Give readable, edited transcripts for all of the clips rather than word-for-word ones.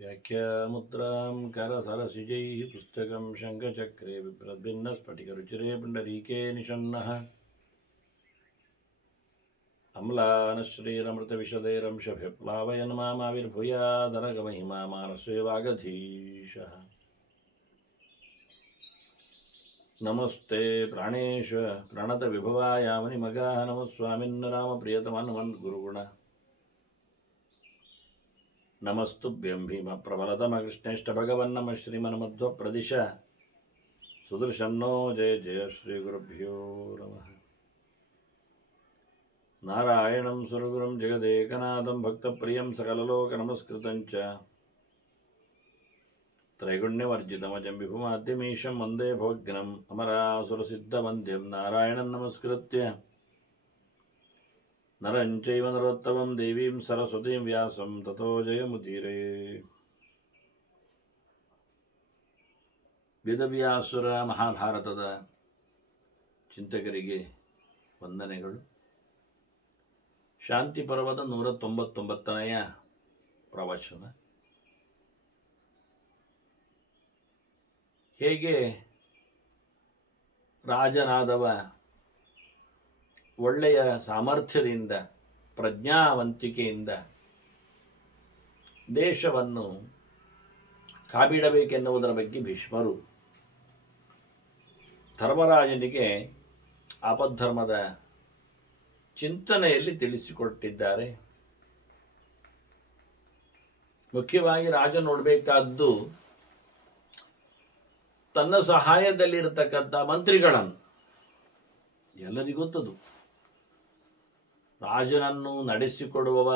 व्याख्यामुद्रां करसरसिजैः पुस्तकं शङ्खचक्रे बिभ्रद्भिन्नस्फटिकरुचिरे पुण्डरीके निषण्णः अम्लानश्रीरमृतविशदैरंशभिप्लावयन् मामाविर्भूयादरगमहिमा मानसे वागधीशः नमस्ते प्राणेश प्रणतविभवायामनिमगाः नमः स्वामिन् रामप्रियतमन् गुरुगुण नमस्तुभ्यं भीमप्रबलतमकृष्णेष्टभगवन् श्रीमन्मध्वप्रदिश सुदर्शन्नो जय जय श्रीगुरुभ्यो नमः नारायणं सुरगुरुं जगदेकनाथं भक्तप्रियं सकललोकनमस्कृतं च त्रैगुण्यवर्जितमजं विभुमाद्यमीशं वन्दे भवग्नम् अमरासुरसिद्धवन्द्यं नारायणं नमस्कृत्य नरं चैव नरोत्तमं देवीं सरस्वतीं व्यासं ततो जयमुदीरे ವೇದವ್ಯಾಸುರ ಮಹಾಭಾರತದ ಚಿಂತಕರಿಗೆ ವಂದನೆಗಳು. ಶಾಂತಿ ಪರ್ವದ 199ನೆಯ ಪ್ರವಚನ. ಹೇಗೆ ರಾಜನಾದವ ಒಳ್ಳೆಯ ಸಾಮರ್ಥ್ಯದಿಂದ ಪ್ರಜ್ಞಾವಂತಿಕೆಯಿಂದ ದೇಶವನ್ನು ಕಾಬಿಡಬೇಕೆನ್ನುವುದರ ಬಗ್ಗೆ ಭೀಷ್ಮರು ಧರ್ಮರಾಜನಿಗೆ ಆಪದ್ಧರ್ಮದ ಚಿಂತನೆಯಲ್ಲಿ ತಿಳಿಸಿಕೊಟ್ಟಿದ್ದಾರೆ. ಮುಖ್ಯವಾಗಿ ರಾಜ ನೋಡಬೇಕಾದ್ದು ತನ್ನ ಸಹಾಯದಲ್ಲಿರತಕ್ಕಂಥ ಮಂತ್ರಿಗಳನ್ನು. ಎಲ್ಲರಿಗೂ ಗೊತ್ತದು, ರಾಜನನ್ನು ನಡೆಸಿಕೊಡುವವ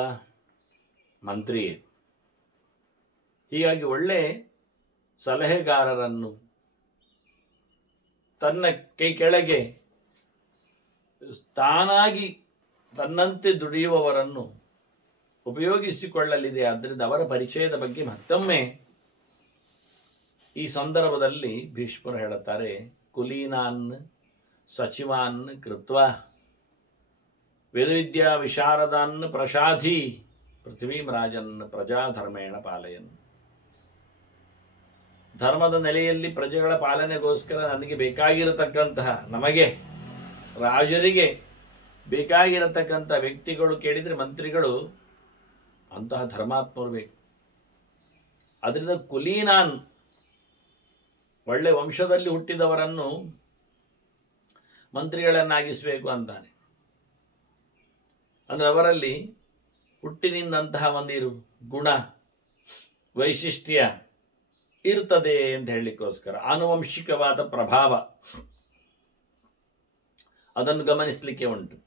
ಮಂತ್ರಿಯೇ. ಹೀಗಾಗಿ ಒಳ್ಳೆ ಸಲಹೆಗಾರರನ್ನು, ತನ್ನ ಕೈ ಕೆಳಗೆ ತಾನಾಗಿ ತನ್ನಂತೆ ದುಡಿಯುವವರನ್ನು ಉಪಯೋಗಿಸಿಕೊಳ್ಳಲಿದೆ. ಆದ್ದರಿಂದ ಅವರ ಪರಿಚಯದ ಬಗ್ಗೆ ಮತ್ತೊಮ್ಮೆ ಈ ಸಂದರ್ಭದಲ್ಲಿ ಭೀಷ್ಮರು ಹೇಳುತ್ತಾರೆ. ಕುಲೀನಾನ್ ಸಚಿವಾನ್ ಕೃತ್ವ ವೇದವಿದ್ಯಾ ವಿಶಾರದಾನ್ ಪ್ರಸಾಧಿ ಪೃಥ್ವೀಂ ರಾಜನ್ ಪ್ರಜಾಧರ್ಮೇಣ ಪಾಲಯನ್. ಧರ್ಮದ ನೆಲೆಯಲ್ಲಿ ಪ್ರಜೆಗಳ ಪಾಲನೆಗೋಸ್ಕರ ನನಗೆ ಬೇಕಾಗಿರತಕ್ಕಂತಹ, ನಮಗೆ ರಾಜರಿಗೆ ಬೇಕಾಗಿರತಕ್ಕಂಥ ವ್ಯಕ್ತಿಗಳು ಕೇಳಿದರೆ ಮಂತ್ರಿಗಳು ಅಂತಹ ಧರ್ಮಾತ್ಮರು ಬೇಕು. ಅದರಿಂದ ಕುಲೀನಾನ್, ಒಳ್ಳೆ ವಂಶದಲ್ಲಿ ಹುಟ್ಟಿದವರನ್ನು ಮಂತ್ರಿಗಳನ್ನಾಗಿಸಬೇಕು ಅಂತಾನೆ. ಅಂದರೆ ಅವರಲ್ಲಿ ಹುಟ್ಟಿನಿಂದಂತಹ ಒಂದಿರು ಗುಣ ವೈಶಿಷ್ಟ್ಯ ಇರ್ತದೆ ಅಂತ ಹೇಳಲಿಕ್ಕೋಸ್ಕರ ಆನುವಂಶಿಕವಾದ ಪ್ರಭಾವ ಅದನ್ನು ಗಮನಿಸಲಿಕ್ಕೆ ಉಂಟು.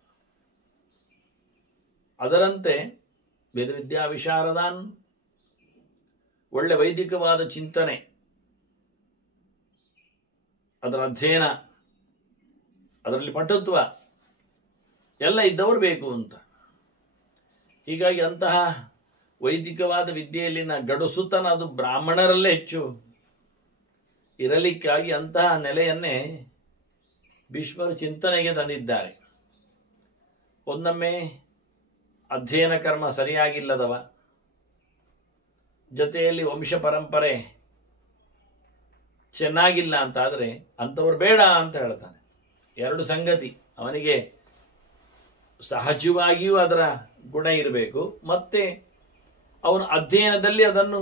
ಅದರಂತೆ ವೇದವಿದ್ಯಾ ವಿಶಾರದಾನ್, ಒಳ್ಳೆ ವೈದಿಕವಾದ ಚಿಂತನೆ, ಅದರ ಅಧ್ಯಯನ, ಅದರಲ್ಲಿ ಪಟುತ್ವ ಎಲ್ಲ ಇದ್ದವರು ಬೇಕು ಅಂತ. ಹೀಗಾಗಿ ಅಂತಹ ವೈದಿಕವಾದ ವಿದ್ಯೆಯಲ್ಲಿನ ಗಡುಸುತನ ಅದು ಬ್ರಾಹ್ಮಣರಲ್ಲೇ ಹೆಚ್ಚು ಇರಲಿಕ್ಕಾಗಿ ಅಂತಹ ನೆಲೆಯನ್ನೇ ಭೀಷ್ಮರು ಚಿಂತನೆಗೆ ತಂದಿದ್ದಾರೆ. ಒಂದೊಮ್ಮೆ ಅಧ್ಯಯನ ಕರ್ಮ ಸರಿಯಾಗಿಲ್ಲದವ, ಜೊತೆಯಲ್ಲಿ ವಂಶ ಪರಂಪರೆ ಚೆನ್ನಾಗಿಲ್ಲ ಅಂತಾದರೆ ಅಂಥವ್ರು ಬೇಡ ಅಂತ ಹೇಳ್ತಾನೆ. ಎರಡು ಸಂಗತಿ, ಅವನಿಗೆ ಸಹಜವಾಗಿಯೂ ಅದರ ಗುಣ ಇರಬೇಕು, ಮತ್ತೆ ಅವನ ಅಧ್ಯಯನದಲ್ಲಿ ಅದನ್ನು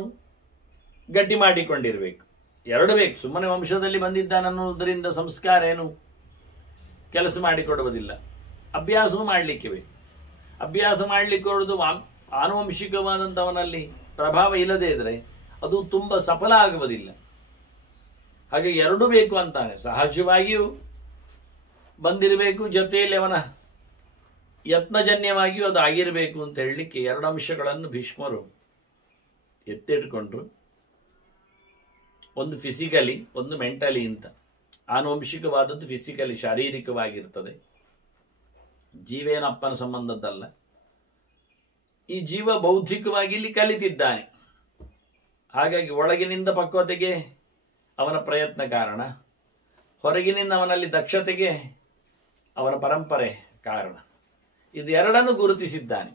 ಗಟ್ಟಿ ಮಾಡಿಕೊಂಡಿರಬೇಕು. ಎರಡು ಬೇಕು. ಸುಮ್ಮನೆ ವಂಶದಲ್ಲಿ ಬಂದಿದ್ದಾನನ್ನುವುದರಿಂದ ಸಂಸ್ಕಾರ ಏನು ಕೆಲಸ ಮಾಡಿಕೊಡುವುದಿಲ್ಲ. ಅಭ್ಯಾಸವೂ ಮಾಡಲಿಕ್ಕೆ ಬೇಕು. ಅಭ್ಯಾಸ ಮಾಡಲಿಕ್ಕೆ ಹೊರದು ಆನುವಂಶಿಕವಾದಂಥವನಲ್ಲಿ ಪ್ರಭಾವ ಇಲ್ಲದೇ ಇದ್ರೆ ಅದು ತುಂಬ ಸಫಲ ಆಗುವುದಿಲ್ಲ. ಹಾಗೆ ಎರಡೂ ಬೇಕು ಅಂತಾನೆ. ಸಹಜವಾಗಿಯೂ ಬಂದಿರಬೇಕು, ಜೊತೆಯಲ್ಲಿ ಅವನ ಯತ್ನಜನ್ಯವಾಗಿಯೂ ಅದು ಆಗಿರಬೇಕು ಅಂತ ಹೇಳಲಿಕ್ಕೆ ಎರಡು ಅಂಶಗಳನ್ನು ಭೀಷ್ಮರು ಎತ್ತಿಟ್ಕೊಂಡ್ರು. ಒಂದು ಫಿಸಿಕಲಿ, ಒಂದು ಮೆಂಟಲಿ ಅಂತ. ಆನುವಂಶಿಕವಾದದ್ದು ಫಿಸಿಕಲಿ, ಶಾರೀರಿಕವಾಗಿರ್ತದೆ. ಜೀವೇನಪ್ಪನ ಸಂಬಂಧದ್ದಲ್ಲ. ಈ ಜೀವ ಬೌದ್ಧಿಕವಾಗಿ ಇಲ್ಲಿ ಕಲಿತಿದ್ದಾನೆ. ಹಾಗಾಗಿ ಒಳಗಿನಿಂದ ಪಕ್ವತೆಗೆ ಅವನ ಪ್ರಯತ್ನ ಕಾರಣ, ಹೊರಗಿನಿಂದ ಅವನಲ್ಲಿ ದಕ್ಷತೆಗೆ ಅವನ ಪರಂಪರೆ ಕಾರಣ. ಇದೆರಡನ್ನು ಗುರುತಿಸಿದ್ದಾನೆ.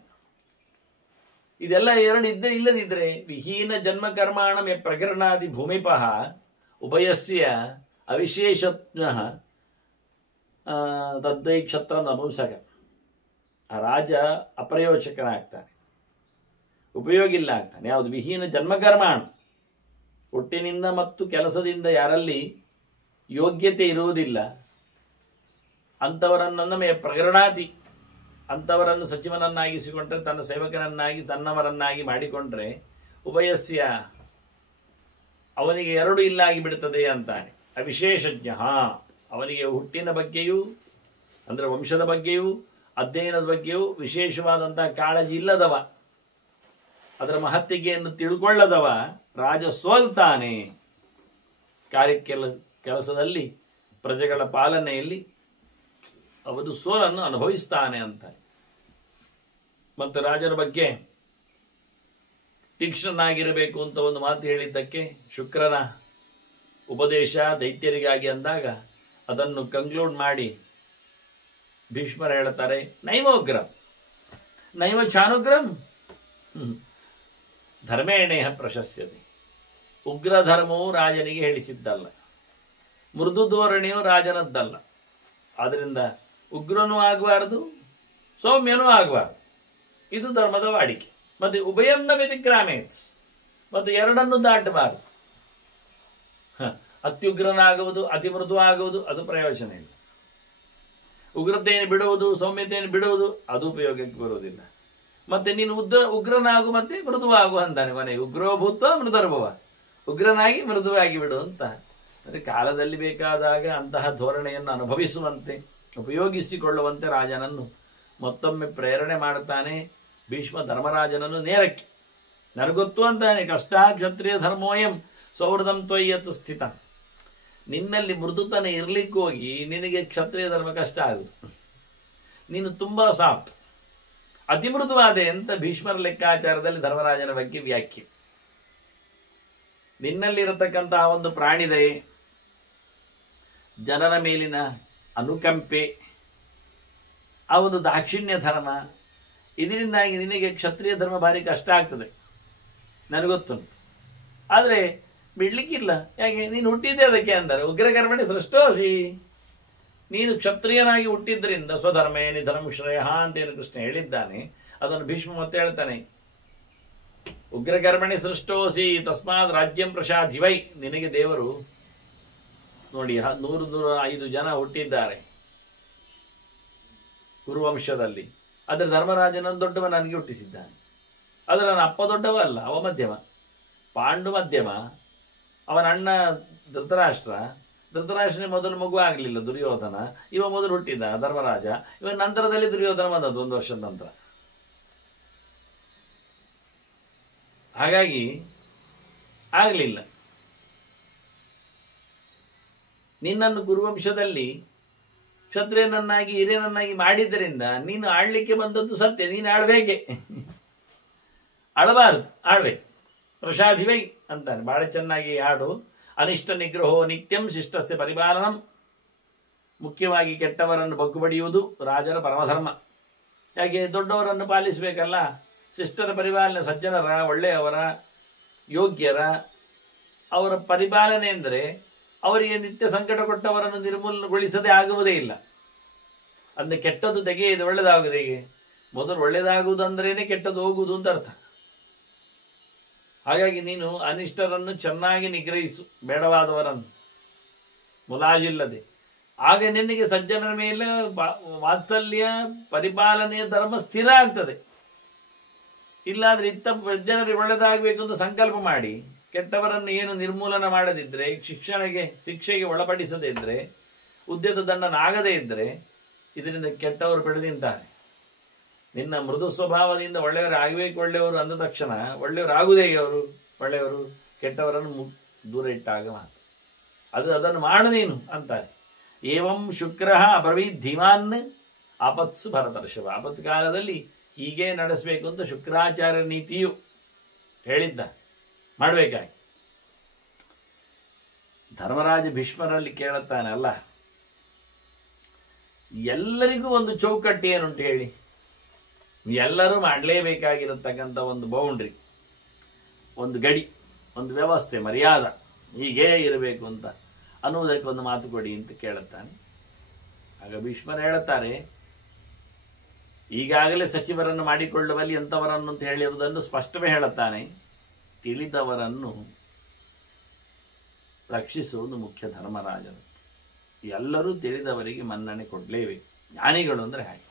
ಇದೆಲ್ಲ ಎರಡು ಇಲ್ಲದಿದ್ರೆ ವಿಹೀನ ಜನ್ಮ ಕರ್ಮಾಣಂ ಪ್ರಕರಣಾದಿ ಭೂಮಿಪಃ ಉಭಯಸ್ಯ ಅವಿಶೇಷಜ್ಞ ತದ್ವೈ ಕ್ಷತ್ರ ನಪುಂಸಕ. ಆ ರಾಜ ಅಪ್ರಯೋಜಕನಾಗ್ತಾನೆ, ಉಪಯೋಗಿಲ್ಲ ಆಗ್ತಾನೆ. ಯಾವುದು? ವಿಹೀನ ಜನ್ಮಕರ್ಮಾಣ, ಹುಟ್ಟಿನಿಂದ ಮತ್ತು ಕೆಲಸದಿಂದ ಯಾರಲ್ಲಿ ಯೋಗ್ಯತೆ ಇರುವುದಿಲ್ಲ ಅಂಥವರನ್ನು ಪ್ರಕರಣಾತಿ, ಅಂಥವರನ್ನು ಸಚಿವನನ್ನಾಗಿಸಿಕೊಂಡ್ರೆ, ತನ್ನ ಸೇವಕನನ್ನಾಗಿ ತನ್ನವರನ್ನಾಗಿ ಮಾಡಿಕೊಂಡ್ರೆ ಉಭಯಸ್ಯ ಅವನಿಗೆ ಎರಡು ಇಲ್ಲ ಆಗಿಬಿಡುತ್ತದೆ ಅಂತಾನೆ. ಅವಿಶೇಷಜ್ಞ, ಅವನಿಗೆ ಹುಟ್ಟಿನ ಬಗ್ಗೆಯೂ ಅಂದರೆ ವಂಶದ ಬಗ್ಗೆಯೂ ಅಧ್ಯಯನದ ಬಗ್ಗೆಯೂ ವಿಶೇಷವಾದಂತಹ ಕಾಳಜಿ ಇಲ್ಲದವ, ಅದರ ಮಹತ್ತಿಗೆಯನ್ನು ತಿಳ್ಕೊಳ್ಳದವ ರಾಜ ಸೋಲ್ತಾನೆ. ಕೆಲಸದಲ್ಲಿ ಪ್ರಜೆಗಳ ಪಾಲನೆಯಲ್ಲಿ ಅವನು ಸೋಲನ್ನು ಅನುಭವಿಸ್ತಾನೆ ಅಂತ. ಮತ್ತು ರಾಜನ ಬಗ್ಗೆ ತೀಕ್ಷ್ಣನಾಗಿರಬೇಕು ಅಂತ ಒಂದು ಮಾತು ಹೇಳಿದ್ದಕ್ಕೆ ಶುಕ್ರನ ಉಪದೇಶ ದೈತ್ಯರಿಗಾಗಿ ಅಂದಾಗ ಅದನ್ನು ಕಂಕ್ಲೂಡ್ ಮಾಡಿ ಭೀಷ್ಮರು ಹೇಳ್ತಾರೆ, ನೈವೋಗ್ರಂ ನೈವ ಚಾನುಗ್ರಂ ಧರ್ಮೇಣೇಹ ಪ್ರಶಸ್ಯತೆ. ಉಗ್ರ ಧರ್ಮವು ರಾಜನಿಗೆ ಹೇಳಿಸಿದ್ದಲ್ಲ, ಮೃದು ಧೋರಣೆಯು ರಾಜನದ್ದಲ್ಲ. ಆದ್ದರಿಂದ ಉಗ್ರನೂ ಆಗಬಾರದು, ಸೌಮ್ಯನೂ ಆಗಬಾರದು. ಇದು ಧರ್ಮದ ವಾಡಿಕೆ. ಮತ್ತೆ ಉಭಯಂನ ವ್ಯತಿಕ್ರಾಮೇತ್, ಮತ್ತು ಎರಡನ್ನು ದಾಟಬಾರದು. ಅತ್ಯುಗ್ರನಾಗುವುದು, ಅತಿ ಮೃದು ಆಗುವುದು ಅದು ಪ್ರಯೋಜನ ಇಲ್ಲ. ಉಗ್ರತೆಯನ್ನು ಬಿಡುವುದು, ಸೌಮ್ಯತೆಯನ್ನು ಬಿಡುವುದು ಅದು ಉಪಯೋಗಕ್ಕೆ ಬರುವುದಿಲ್ಲ. ಮತ್ತೆ ನೀನು ಉಗ್ರನಾಗು ಮತ್ತೆ ಮೃದುವಾಗು ಅಂತಾನೆ ಮನೆಗೆ. ಉಗ್ರೋಭೂತ್ವ ಮೃದರ್ಭವ, ಉಗ್ರನಾಗಿ ಮೃದುವಾಗಿ ಬಿಡು ಅಂತ. ಅಂದರೆ ಕಾಲದಲ್ಲಿ ಬೇಕಾದಾಗ ಅಂತಹ ಧೋರಣೆಯನ್ನು ಅನುಭವಿಸುವಂತೆ ಉಪಯೋಗಿಸಿಕೊಳ್ಳುವಂತೆ ರಾಜನನ್ನು ಮತ್ತೊಮ್ಮೆ ಪ್ರೇರಣೆ ಮಾಡುತ್ತಾನೆ ಭೀಷ್ಮ ಧರ್ಮರಾಜನನ್ನು ನೇರಕ್ಕೆ. ನನಗೊತ್ತು ಅಂತಾನೆ, ಕಷ್ಟ ಕ್ಷತ್ರಿಯ ಧರ್ಮೋಯಂ ಸೌಹೃದಂ ತ್ವಯ್ಯತ್ ಸ್ಥಿತ. ನಿನ್ನಲ್ಲಿ ಮೃದುತನ ಇರ್ಲಿಕ್ಕೆ ಹೋಗಿ ನಿನಗೆ ಕ್ಷತ್ರಿಯ ಧರ್ಮ ಕಷ್ಟ ಆಗುದು. ನೀನು ತುಂಬಾ ಸಾಫ್ಟ್, ಅತಿ ಮೃದುವಾದೆ ಅಂತ ಭೀಷ್ಮರ ಲೆಕ್ಕಾಚಾರದಲ್ಲಿ ಧರ್ಮರಾಜನ ಬಗ್ಗೆ ವ್ಯಾಖ್ಯೆ. ನಿನ್ನಲ್ಲಿರತಕ್ಕಂತಹ ಒಂದು ಪ್ರಾಣಿದಯೆ, ಜನರ ಮೇಲಿನ ಅನುಕಂಪೆ, ಆ ಒಂದು ದಾಕ್ಷಿಣ್ಯ ಧರ್ಮ, ಇದರಿಂದಾಗಿ ನಿನಗೆ ಕ್ಷತ್ರಿಯ ಧರ್ಮ ಭಾರಿ ಕಷ್ಟ ಆಗ್ತದೆ, ನನಗೊತ್ತುಂಟು. ಆದರೆ ಬಿಡ್ಲಿಕ್ಕಿಲ್ಲ. ಯಾಕೆ? ನೀನು ಹುಟ್ಟಿದ್ದೆ ಅದಕ್ಕೆ ಅಂತಾರೆ. ಉಗ್ರಕರ್ಮಣಿ ಸೃಷ್ಟೋಸಿ, ನೀನು ಕ್ಷತ್ರಿಯನಾಗಿ ಹುಟ್ಟಿದ್ರಿಂದ ಸ್ವಧರ್ಮೇ ನಿಧರ್ಮ ಶ್ರೇಯ ಅಂತೇನು ಕೃಷ್ಣ ಹೇಳಿದ್ದಾನೆ. ಅದನ್ನು ಭೀಷ್ಮ ಮತ್ತೆ ಹೇಳ್ತಾನೆ, ಉಗ್ರಕರ್ಮಣಿ ಸೃಷ್ಟೋಸಿ ತಸ್ಮಾತ್ ರಾಜ್ಯಂ ಪ್ರಸಾಧಿವೈ. ನಿನಗೆ ದೇವರು ನೋಡಿ 105 ಜನ ಹುಟ್ಟಿದ್ದಾರೆ ಕುರುವಂಶದಲ್ಲಿ. ಅದರ ಧರ್ಮರಾಜನ ದೊಡ್ಡವ ನನಗೆ ಹುಟ್ಟಿಸಿದ್ದಾನೆ. ಆದರೆ ನನ್ನ ಅಪ್ಪ ದೊಡ್ಡವ ಅಲ್ಲ, ಅವ ಮಧ್ಯಮ, ಪಾಂಡು ಮಧ್ಯಮ. ಅವನ ಅಣ್ಣ ಧೃತರಾಷ್ಟ್ರನೇ ಮೊದಲು ಮಗು ಆಗಲಿಲ್ಲ, ದುರ್ಯೋಧನ. ಇವ ಮೊದಲು ಹುಟ್ಟಿದ್ದ ಧರ್ಮರಾಜ. ಇವನ ನಂತರದಲ್ಲಿ ದುರ್ಯೋಧನ ಬಂದದ್ದು 1 ವರ್ಷದ ನಂತರ. ಹಾಗಾಗಿ ಆಗಲಿಲ್ಲ. ನಿನ್ನನ್ನು ಕುರುವಂಶದಲ್ಲಿ ಕ್ಷತ್ರಿಯನನ್ನಾಗಿ ಹಿರಿಯನನ್ನಾಗಿ ಮಾಡಿದ್ದರಿಂದ ನೀನು ಆಳ್ಲಿಕ್ಕೆ ಬಂದದ್ದು ಸತ್ಯ. ನೀನು ಆಳ್ಬೇಕೆ, ಆಳಬಾರದು, ಆಳ್ಬೇಕು. ಪ್ರಸಾಧಿವೈ ಅಂತಾನೆ, ಬಹಳ ಚೆನ್ನಾಗಿ ಹಾಡು. ಅನಿಷ್ಟ ನಿಗ್ರಹೋ ನಿತ್ಯಂ ಶಿಷ್ಟಸ್ಯ ಪರಿಪಾಲನಂ. ಮುಖ್ಯವಾಗಿ ಕೆಟ್ಟವರನ್ನು ಬಗ್ಗು ಬಡಿಯುವುದು ರಾಜರ ಪರಮಧರ್ಮ. ಯಾಕೆ? ದೊಡ್ಡವರನ್ನು ಪಾಲಿಸಬೇಕಲ್ಲ. ಶಿಷ್ಟರ ಪರಿಪಾಲನೆ, ಸಜ್ಜನರ, ಒಳ್ಳೆಯವರ, ಯೋಗ್ಯರ ಅವರ ಪರಿಪಾಲನೆ ಎಂದರೆ ಅವರಿಗೆ ನಿತ್ಯ ಸಂಕಟ ಕೊಟ್ಟವರನ್ನು ನಿರ್ಮೂಲನೆಗೊಳಿಸದೆ ಆಗುವುದೇ ಇಲ್ಲ. ಅದನ್ನ ಕೆಟ್ಟದ್ದು ತೆಗೆಯದು ಒಳ್ಳೆದಾಗುವುದು ಹೇಗೆ? ಮೊದಲು ಒಳ್ಳೆಯದಾಗುವುದು ಅಂದ್ರೇನೆ ಕೆಟ್ಟದ್ದು ಹೋಗುವುದು ಅಂತ ಅರ್ಥ. ಹಾಗಾಗಿ ನೀನು ಅನಿಷ್ಟರನ್ನು ಚೆನ್ನಾಗಿ ನಿಗ್ರಹಿಸು, ಬೇಡವಾದವರನ್ನು ಮುಲಾಜಿಲ್ಲದೆ. ಆಗ ನಿನಗೆ ಸಜ್ಜನರ ಮೇಲೆ ವಾತ್ಸಲ್ಯ, ಪರಿಪಾಲನೆಯ ಧರ್ಮ ಸ್ಥಿರ ಆಗ್ತದೆ. ಇಲ್ಲಾದ್ರೆ ಸಜ್ಜನರಿಗೆ ಒಳ್ಳೆದಾಗಬೇಕು ಅಂತ ಸಂಕಲ್ಪ ಮಾಡಿ ಕೆಟ್ಟವರನ್ನು ಏನು ನಿರ್ಮೂಲನ ಮಾಡದಿದ್ರೆ, ಶಿಕ್ಷೆಗೆ ಒಳಪಡಿಸದೇ ಇದ್ರೆ, ಉದ್ಯತ ದಂಡನಾಗದೇ ಇದ್ರೆ, ಇದರಿಂದ ಕೆಟ್ಟವರು ಬೆಳೆದಿಂತಾರೆ. ನಿನ್ನ ಮೃದು ಸ್ವಭಾವದಿಂದ ಒಳ್ಳೆಯವರು ಆಗಬೇಕು, ಒಳ್ಳೆಯವರು ಅಂದ ತಕ್ಷಣ ಒಳ್ಳೆಯವರು ಆಗುವುದೇ. ಅವರು ಒಳ್ಳೆಯವರು ಕೆಟ್ಟವರನ್ನು ದೂರ ಇಟ್ಟಾಗ ಮಾತ್ರ. ಅದನ್ನು ಮಾಡು ನೀನು ಅಂತಾರೆ. ಏವಂ ಶುಕ್ರ ಅಬ್ರವೀತ್ ಧೀಮಾನ್ ಆಪತ್ಸು ಭರತರ್ಷಭ. ಆಪತ್ತು ಕಾಲದಲ್ಲಿ ಹೀಗೆ ನಡೆಸಬೇಕು ಅಂತ ಶುಕ್ರಾಚಾರ್ಯ ನೀತಿಯು ಹೇಳಿದ್ದ, ಮಾಡಬೇಕಾಗಿ. ಧರ್ಮರಾಜ ಭೀಷ್ಮರಲ್ಲಿ ಕೇಳುತ್ತಾನೆ, ಅಲ್ಲ ಎಲ್ಲರಿಗೂ ಒಂದು ಚೌಕಟ್ಟು ಏನುಂಟು ಹೇಳಿ? ಎಲ್ಲರೂ ಮಾಡಲೇಬೇಕಾಗಿರತಕ್ಕಂಥ ಒಂದು ಬೌಂಡ್ರಿ, ಒಂದು ಗಡಿ, ಒಂದು ವ್ಯವಸ್ಥೆ, ಮರ್ಯಾದ ಹೀಗೇ ಇರಬೇಕು ಅಂತ ಅನ್ನುವುದಕ್ಕೆ ಒಂದು ಮಾತು ಕೊಡಿ ಅಂತ ಕೇಳುತ್ತಾನೆ. ಆಗ ಭೀಷ್ಮರು ಹೇಳುತ್ತಾರೆ, ಈಗಾಗಲೇ ಸಚಿವರನ್ನು ಮಾಡಿಕೊಳ್ಳುವಲ್ಲಿ ಎಂಥವರನ್ನು ಅಂತ ಹೇಳಿರುವುದನ್ನು ಸ್ಪಷ್ಟವೇ ಹೇಳುತ್ತಾನೆ. ತಿಳಿದವರನ್ನು ರಕ್ಷಿಸುವುದು ಮುಖ್ಯ ಧರ್ಮರಾಜನು. ಎಲ್ಲರೂ ತಿಳಿದವರಿಗೆ ಮನ್ನಣೆ ಕೊಡಲೇಬೇಕು. ಜ್ಞಾನಿಗಳು ಅಂದರೆ ಹಾಗೆ.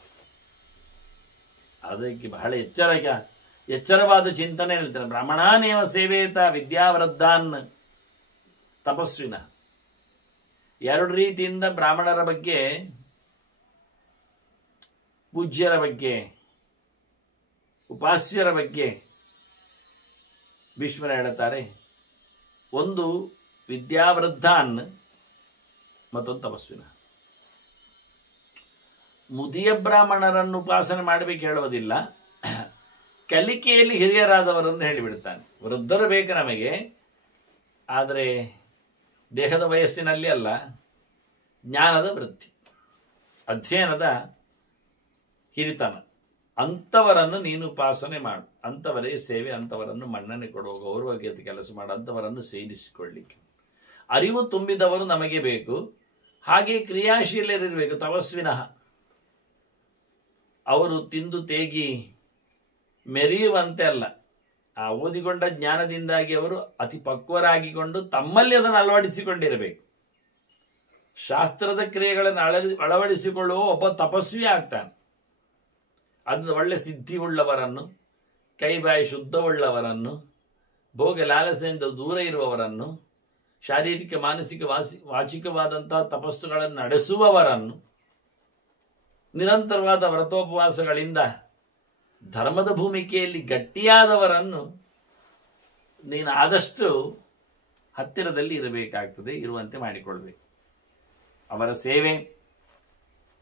ಅದಕ್ಕೆ ಬಹಳ ಎಚ್ಚರವಾದ ಚಿಂತನೆ ಹೇಳ್ತಾನೆ. ಬ್ರಾಹ್ಮಣಾನೇವ ಸೇವೇತ ವಿದ್ಯಾವೃದ್ಧಾನ್ ತಪಸ್ವಿನ. ಎರಡು ರೀತಿಯಿಂದ ಬ್ರಾಹ್ಮಣರ ಬಗ್ಗೆ, ಪೂಜ್ಯರ ಬಗ್ಗೆ, ಉಪಾಸ್ಯರ ಬಗ್ಗೆ ಭೀಷ್ಮರು ಹೇಳುತ್ತಾರೆ. ಒಂದು ವಿದ್ಯಾವೃದ್ಧಾನ್, ಮತ್ತೊಂದು ತಪಸ್ವಿನ. ಮುದಿಯ ಬ್ರಾಹ್ಮಣರನ್ನು ಉಪಾಸನೆ ಮಾಡಬೇಕು ಹೇಳುವುದಿಲ್ಲ, ಕಲಿಕೆಯಲ್ಲಿ ಹಿರಿಯರಾದವರನ್ನು ಹೇಳಿಬಿಡ್ತಾನೆ. ವೃದ್ಧರು ಬೇಕು ನಮಗೆ, ಆದರೆ ದೇಹದ ವಯಸ್ಸಿನಲ್ಲಿ ಅಲ್ಲ, ಜ್ಞಾನದ ವೃದ್ಧಿ, ಅಧ್ಯಯನದ ಹಿರಿತನ. ಅಂಥವರನ್ನು ನೀನು ಉಪಾಸನೆ ಮಾಡು, ಅಂಥವರೇ ಸೇವೆ, ಅಂಥವರನ್ನು ಮನ್ನಣೆ ಕೊಡುವ ಗೌರವಕ್ಕೆ ಕೆಲಸ ಮಾಡು, ಅಂಥವರನ್ನು ಸೇರಿಸಿಕೊಳ್ಳಿಕ್ಕೆ. ಅರಿವು ತುಂಬಿದವರು ನಮಗೆ ಬೇಕು, ಹಾಗೆ ಕ್ರಿಯಾಶೀಲರಿರಬೇಕು. ತಪಸ್ವಿನಃ, ಅವರು ತಿಂದು ತೇಗಿ ಮೆರೆಯುವಂತೆ ಅಲ್ಲ, ಆ ಓದಿಕೊಂಡ ಜ್ಞಾನದಿಂದಾಗಿ ಅವರು ಅತಿ ಪಕ್ವರಾಗಿಕೊಂಡು ತಮ್ಮಲ್ಲಿ ಅದನ್ನು ಅಳವಡಿಸಿಕೊಂಡಿರಬೇಕು. ಶಾಸ್ತ್ರದ ಕ್ರಿಯೆಗಳನ್ನು ಅಳವಡಿಸಿಕೊಳ್ಳುವ ಒಬ್ಬ ತಪಸ್ವಿ ಆಗ್ತಾನೆ. ಅದು ಒಳ್ಳೆ ಸಿದ್ಧಿ ಉಳ್ಳವರನ್ನು, ಕೈಬಾಯಿ ಶುದ್ಧವುಳ್ಳವರನ್ನು, ಭೋಗ ಲಾಲಸೆಯಿಂದ ದೂರ ಇರುವವರನ್ನು, ಶಾರೀರಿಕ ಮಾನಸಿಕ ವಾಚಿಕವಾದಂತಹ ತಪಸ್ಸುಗಳನ್ನು ನಡೆಸುವವರನ್ನು, ನಿರಂತರವಾದ ವ್ರತೋಪವಾಸಗಳಿಂದ ಧರ್ಮದ ಭೂಮಿಕೆಯಲ್ಲಿ ಗಟ್ಟಿಯಾದವರನ್ನು ನೀನು ಆದಷ್ಟು ಹತ್ತಿರದಲ್ಲಿ ಇರಬೇಕಾಗ್ತದೆ, ಇರುವಂತೆ ಮಾಡಿಕೊಳ್ಬೇಕು. ಅವರ ಸೇವೆ,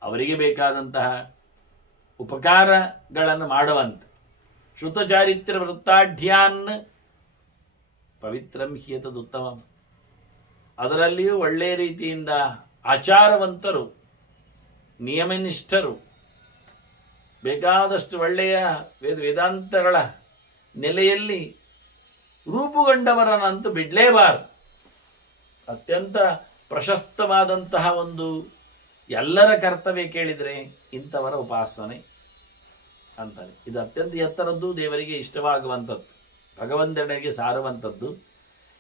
ಅವರಿಗೆ ಬೇಕಾದಂತಹ ಉಪಕಾರಗಳನ್ನು ಮಾಡುವಂತೆ. ಶ್ರುತಚಾರಿತ್ರ್ಯ ವೃತ್ತಾಢ್ಯಾನ್ ಪವಿತ್ರಂ ಹ್ಯೇತದುತ್ತಮಂ. ಅದರಲ್ಲಿಯೂ ಒಳ್ಳೆಯ ರೀತಿಯಿಂದ ಆಚಾರವಂತರು, ನಿಯಮನಿಷ್ಠರು, ಬೇಕಾದಷ್ಟು ಒಳ್ಳೆಯ ವೇದಾಂತಗಳ ನೆಲೆಯಲ್ಲಿ ರೂಪುಗೊಂಡವರನ್ನಂತೂ ಬಿಡಲೇಬಾರದು. ಅತ್ಯಂತ ಪ್ರಶಸ್ತವಾದಂತಹ ಒಂದು ಎಲ್ಲರ ಕರ್ತವ್ಯ ಕೇಳಿದರೆ ಇಂಥವರ ಉಪಾಸನೆ ಅಂತಾರೆ. ಇದು ಅತ್ಯಂತ ಎತ್ತರದ್ದು, ದೇವರಿಗೆ ಇಷ್ಟವಾಗುವಂಥದ್ದು, ಭಗವಂತನಿಗೆ ಸಾರುವಂಥದ್ದು.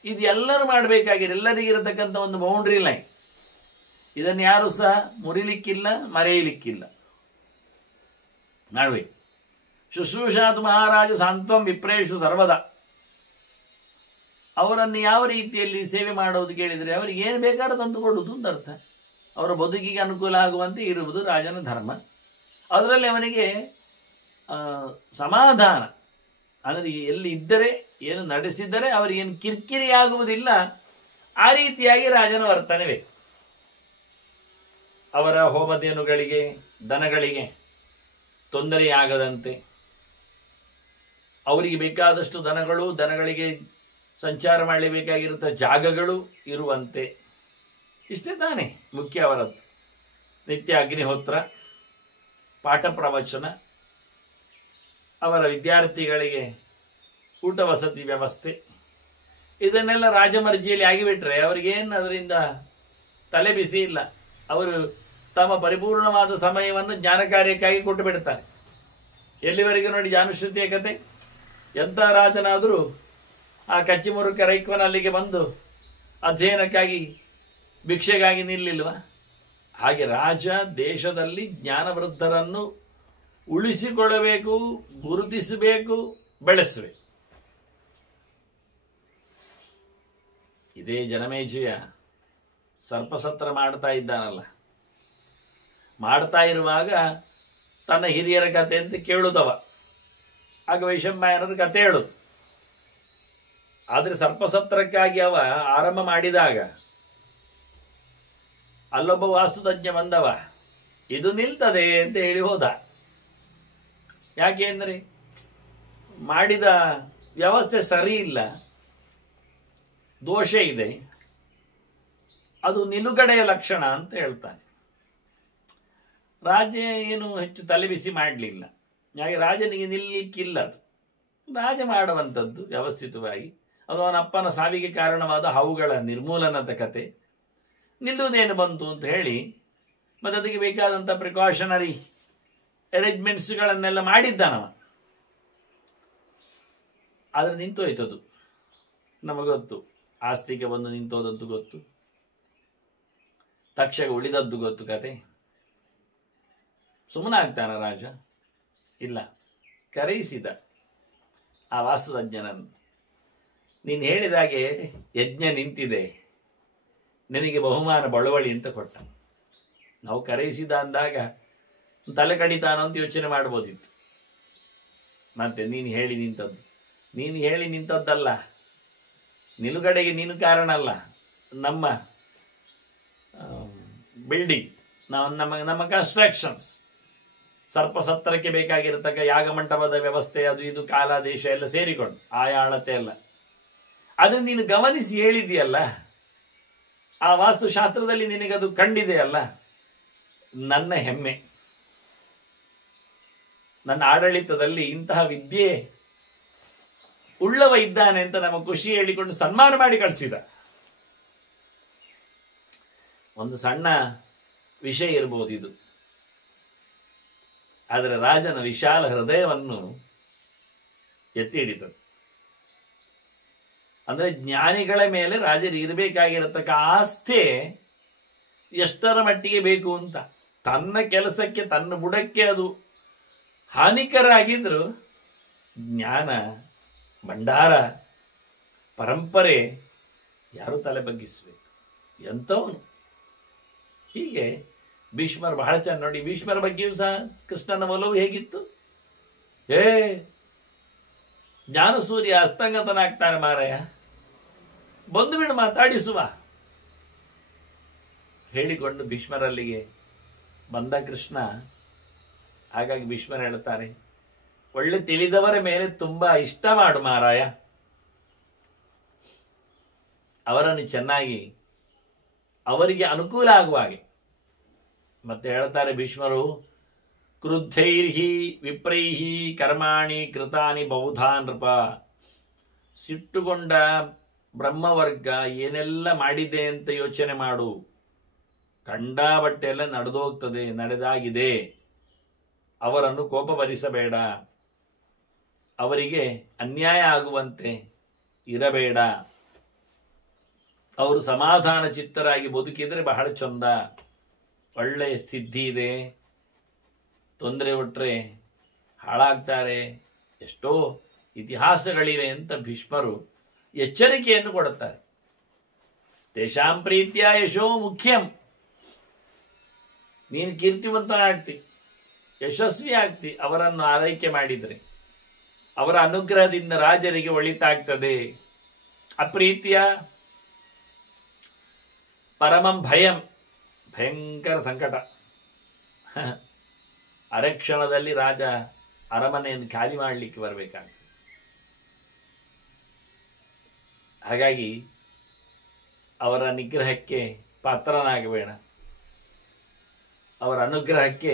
ಇದು ಎಲ್ಲರೂ ಮಾಡಬೇಕಾಗಿದೆ, ಎಲ್ಲರಿಗಿರತಕ್ಕಂಥ ಒಂದು ಬೌಂಡ್ರಿ ಲೈನ್. ಇದನ್ನು ಯಾರು ಸಹ ಮುರಿಲಿಕ್ಕಿಲ್ಲ, ಮರೆಯಲಿಕ್ಕಿಲ್ಲ, ಮಾಡಬೇಕು. ಶುಶ್ರೂಷಾತ್ ಮಹಾರಾಜ ಸಾಂತ್ವಂ ವಿಪ್ರೇಷು ಸರ್ವದ. ಅವರನ್ನು ಯಾವ ರೀತಿಯಲ್ಲಿ ಸೇವೆ ಮಾಡೋದು ಕೇಳಿದರೆ ಅವರಿಗೆ ಏನು ಬೇಕಾದ್ರೂ ತಂದುಕೊಡುವುದು ಅಂತ ಅರ್ಥ. ಅವರ ಬದುಕಿಗೆ ಅನುಕೂಲ ಆಗುವಂತೆ ಇರುವುದು ರಾಜನ ಧರ್ಮ. ಅದರಲ್ಲಿ ಅವನಿಗೆ ಸಮಾಧಾನ, ಅಂದರೆ ಎಲ್ಲಿ ಇದ್ದರೆ, ಏನು ನಡೆಸಿದರೆ ಅವರಿಗೇನು ಕಿರಿಕಿರಿ ಆಗುವುದಿಲ್ಲ, ಆ ರೀತಿಯಾಗಿ ರಾಜನ ವರ್ತನೆ ಬೇಕು. ಅವರ ಹೋಮಧೇನುಗಳಿಗೆ, ದನಗಳಿಗೆ ತೊಂದರೆಯಾಗದಂತೆ, ಅವರಿಗೆ ಬೇಕಾದಷ್ಟು ದನಗಳಿಗೆ ಸಂಚಾರ ಮಾಡಲೇಬೇಕಾಗಿರುತ್ತ ಜಾಗಗಳು ಇರುವಂತೆ. ಇಷ್ಟೇ ತಾನೇ ಮುಖ್ಯ ಅವರದ್ದು. ನಿತ್ಯ ಅಗ್ನಿಹೋತ್ರ, ಪಾಠ ಪ್ರವಚನ, ಅವರ ವಿದ್ಯಾರ್ಥಿಗಳಿಗೆ ಊಟ ವಸತಿ ವ್ಯವಸ್ಥೆ, ಇದನ್ನೆಲ್ಲ ರಾಜಮರ್ಜಿಯಲ್ಲಿ ಆಗಿಬಿಟ್ರೆ ಅವರಿಗೇನು ಅದರಿಂದ ತಲೆ ಬಿಸಿ ಇಲ್ಲ. ಅವರು ತಮ್ಮ ಪರಿಪೂರ್ಣವಾದ ಸಮಯವನ್ನು ಜ್ಞಾನ ಕಾರ್ಯಕ್ಕಾಗಿ ಕೊಟ್ಟು ಬಿಡ್ತಾರೆ. ಎಲ್ಲಿವರೆಗೆ ನೋಡಿ ಜಾನುಶ್ರುತಿಯ ಕತೆ. ಎಂಥ ರಾಜನಾದರೂ ಆ ಕಚ್ಚಿಮುರುಕ ರೈಕ್ವನ ಅಲ್ಲಿಗೆ ಬಂದು ಅಧ್ಯಯನಕ್ಕಾಗಿ, ಭಿಕ್ಷೆಗಾಗಿ ನಿಲ್ಲಿಲ್ವ? ಹಾಗೆ ರಾಜ ದೇಶದಲ್ಲಿ ಜ್ಞಾನವೃದ್ಧರನ್ನು ಉಳಿಸಿಕೊಳ್ಳಬೇಕು, ಗುರುತಿಸಬೇಕು, ಬೆಳೆಸಬೇಕು. ಇದೇ ಜನಮೇಜಯ ಸರ್ಪಸತ್ರ ಮಾಡ್ತಾ ಇದ್ದಾನಲ್ಲ, ಮಾಡ್ತಾ ಇರುವಾಗ ತನ್ನ ಹಿರಿಯರ ಕತೆ ಅಂತ ಕೇಳುತ್ತವ. ಆಗ ವೈಶಂಪಾಯನರ ಕತೆ ಹೇಳುದು. ಆದರೆ ಸರ್ಪಸತ್ರಕ್ಕಾಗಿ ಅವ ಆರಂಭ ಮಾಡಿದಾಗ ಅಲ್ಲೊಬ್ಬ ವಾಸ್ತುತಜ್ಞ ಬಂದವ, ಇದು ನಿಲ್ತದೆ ಅಂತ ಹೇಳಿ ಹೋದ. ಯಾಕೆ ಅಂದರೆ ಮಾಡಿದ ವ್ಯವಸ್ಥೆ ಸರಿ ಇಲ್ಲ, ದೋಷ ಇದೆ, ಅದು ನಿಲುಗಡೆಯ ಲಕ್ಷಣ ಅಂತ ಹೇಳ್ತಾನೆ. ರಾಜ ಏನು ಹೆಚ್ಚು ತಲೆಬಿಸಿ ಮಾಡಲಿಲ್ಲ. ಹಾಗೆ ರಾಜನಿಗೆ ನಿಲ್ಲಿಕ್ಕಿಲ್ಲ. ಅದು ರಾಜ ಮಾಡುವಂಥದ್ದು ವ್ಯವಸ್ಥಿತವಾಗಿ. ಅದು ಅವನ ಅಪ್ಪನ ಸಾವಿಗೆ ಕಾರಣವಾದ ಹಾವುಗಳ ನಿರ್ಮೂಲನದ ಕತೆ. ನಿಲ್ಲುವುದೇನು ಬಂತು ಅಂತ ಹೇಳಿ ಮತ್ತೆ ಅದಕ್ಕೆ ಬೇಕಾದಂಥ ಪ್ರಿಕಾಷನರಿ ಅರೇಂಜ್ಮೆಂಟ್ಸ್ಗಳನ್ನೆಲ್ಲ ಮಾಡಿದ್ದಾನವ. ಆದರೆ ನಿಂತೋಯ್ತದು. ನಮಗೊತ್ತು, ಆಸ್ತಿಗೆ ಬಂದು ನಿಂತೋದದ್ದು ಗೊತ್ತು, ತಕ್ಷಕ ಉಳಿದದ್ದು ಗೊತ್ತು ಕತೆ. ಸುಮ್ಮನಾಗ್ತಾನ ರಾಜ? ಇಲ್ಲ, ಕರೆಯಿಸಿದ ಆ ವಾಸ್ತುತಜ್ಞನನ್ನು. ನೀನು ಹೇಳಿದಾಗೆ ಯಜ್ಞ ನಿಂತಿದೆ, ನಿನಗೆ ಬಹುಮಾನ ಬಳುವಳಿ ಅಂತ ಕೊಟ್ಟ. ನಾವು ಕರೆಯಿಸಿದ ಅಂದಾಗ ತಲೆ ಕಡಿತಾನೋ ಅಂತ ಯೋಚನೆ ಮಾಡ್ಬೋದಿತ್ತು. ಮತ್ತೆ ನೀನು ಹೇಳಿ ನಿಂತದ್ದು, ನೀನು ಹೇಳಿ ನಿಂತದ್ದಲ್ಲ, ನಿಲುಗಡೆಗೆ ನೀನು ಕಾರಣ ಅಲ್ಲ. ನಮ್ಮ ಬಿಲ್ಡಿಂಗ್, ನಮ್ಮ ಕನ್ಸ್ಟ್ರಕ್ಷನ್ಸ್, ಸರ್ಪಸತ್ರಕ್ಕೆ ಬೇಕಾಗಿರತಕ್ಕ ಯಾಗಮಂಟಪದ ವ್ಯವಸ್ಥೆ, ಅದು ಇದು ಕಾಲ ದೇಶ ಎಲ್ಲ ಸೇರಿಕೊಂಡು ಆಯಾ ಅಳತೆ ಎಲ್ಲ ಅದನ್ನು ನೀನು ಗಮನಿಸಿ ಹೇಳಿದೆಯಲ್ಲ. ಆ ವಾಸ್ತುಶಾಸ್ತ್ರದಲ್ಲಿ ನಿನಗದು ಕಂಡಿದೆಯಲ್ಲ. ನನ್ನ ಹೆಮ್ಮೆ, ನನ್ನ ಆಡಳಿತದಲ್ಲಿ ಇಂತಹ ವಿದ್ಯೆ ಉಳ್ಳವ ಇದ್ದಾನೆ ಅಂತ ನಮ್ಮ ಖುಷಿ ಹೇಳಿಕೊಂಡು ಸನ್ಮಾನ ಮಾಡಿ ಕಳಿಸಿದ. ಒಂದು ಸಣ್ಣ ವಿಷಯ ಇರಬಹುದು ಇದು, ಆದರೆ ರಾಜನ ವಿಶಾಲ ಹೃದಯವನ್ನು ಎತ್ತಿ ಹಿಡಿತದೆ. ಅಂದ್ರೆ ಜ್ಞಾನಿಗಳ ಮೇಲೆ ರಾಜರಿಗೆ ಇರಬೇಕಾಗಿರತಕ್ಕ ಆಸ್ಥೆ ಎಷ್ಟರ ಮಟ್ಟಿಗೆ ಬೇಕು ಅಂತ. ತನ್ನ ಕೆಲಸಕ್ಕೆ, ತನ್ನ ಬುಡಕ್ಕೆ ಅದು ಹಾನಿಕರ ಆಗಿದ್ರು ಜ್ಞಾನ ಭಂಡಾರ ಪರಂಪರೆ ಯಾರು ತಲೆ ಬಗ್ಗಿಸ್ಬೇಕು, ಎಂಥವನು. ಹೀಗೆ ಭೀಷ್ಮರು ಬಹಳ ಚೆನ್ನ ನೋಡಿ. ಭೀಷ್ಮರ ಬಗ್ಗೆಯೂ ಸಹ ಕೃಷ್ಣನ ಒಲವು ಹೇಗಿತ್ತು. ಜ್ಞಾನಸೂರ್ಯ ಅಸ್ತಂಗತನಾಗ್ತಾನೆ ಮಾರಾಯ, ಬಂದು ಬಿಡು ಮಾತಾಡಿಸುವ ಹೇಳಿಕೊಂಡು ಭೀಷ್ಮರಲ್ಲಿಗೆ ಬಂದ ಕೃಷ್ಣ. ಹಾಗಾಗಿ ಭೀಷ್ಮರು ಹೇಳ್ತಾರೆ, ಒಳ್ಳೆ ತಿಳಿದವರ ಮೇಲೆ ತುಂಬಾ ಇಷ್ಟ ಮಾಡು ಮಾರಾಯ, ಅವರನ್ನು ಚೆನ್ನಾಗಿ ಅವರಿಗೆ ಅನುಕೂಲ ಆಗುವ ಹಾಗೆ. ಮತ್ತೆ ಹೇಳ್ತಾರೆ ಭೀಷ್ಮರು, ಕ್ರುದ್ಧೈರ್ಹಿ ವಿಪ್ರೈಹಿ ಕರ್ಮಾಣಿ ಕೃತಾನಿ ಬಹುಧಾ ನೃಪ. ಸಿಟ್ಟುಗೊಂಡ ಬ್ರಹ್ಮವರ್ಗ ಏನೆಲ್ಲ ಮಾಡಿದೆ ಅಂತ ಯೋಚನೆ ಮಾಡು. ಕಂಡಾಬಟ್ಟೆ ಎಲ್ಲ ನಡೆದೋಗ್ತದೆ, ನಡೆದಾಗಿದೆ. ಅವರನ್ನು ಕೋಪ ಭರಿಸಬೇಡ, ಅವರಿಗೆ ಅನ್ಯಾಯ ಆಗುವಂತೆ ಇರಬೇಡ. ಅವರು ಸಮಾಧಾನ ಚಿತ್ತರಾಗಿ ಬದುಕಿದ್ರೆ ಬಹಳ ಚಂದ, ಒಳ್ಳೆ ಸಿದ್ಧಿ ಇದೆ. ತೊಂದರೆ ಕೊಟ್ಟರೆ ಹಾಳಾಗ್ತಾರೆ, ಎಷ್ಟೋ ಇತಿಹಾಸಗಳಿವೆ ಅಂತ ಭೀಷ್ಮರು ಎಚ್ಚರಿಕೆಯನ್ನು ಕೊಡುತ್ತಾರೆ. ತೇಷಾಂ ಪ್ರೀತ್ಯ ಯಶೋ ಮುಖ್ಯಂ. ನೀನು ಕೀರ್ತಿವಂತನಾಗ್ತಿ, ಯಶಸ್ವಿ ಆಗ್ತಿ ಅವರನ್ನು ಆರೈಕೆ ಮಾಡಿದರೆ. ಅವರ ಅನುಗ್ರಹದಿಂದ ರಾಜರಿಗೆ ಒಳಿತಾಗ್ತದೆ. ಅಪ್ರೀತ್ಯ ಪರಮಂ ಭಯಂ, ಭಯಂಕರ ಸಂಕಟ. ಅರೆಕ್ಷಣದಲ್ಲಿ ರಾಜ ಅರಮನೆಯನ್ನು ಖಾಲಿ ಮಾಡಲಿಕ್ಕೆ ಬರಬೇಕಾಗ್ತದೆ. ಹಾಗಾಗಿ ಅವರ ನಿಗ್ರಹಕ್ಕೆ ಪಾತ್ರನಾಗಬೇಡ, ಅವರ ಅನುಗ್ರಹಕ್ಕೆ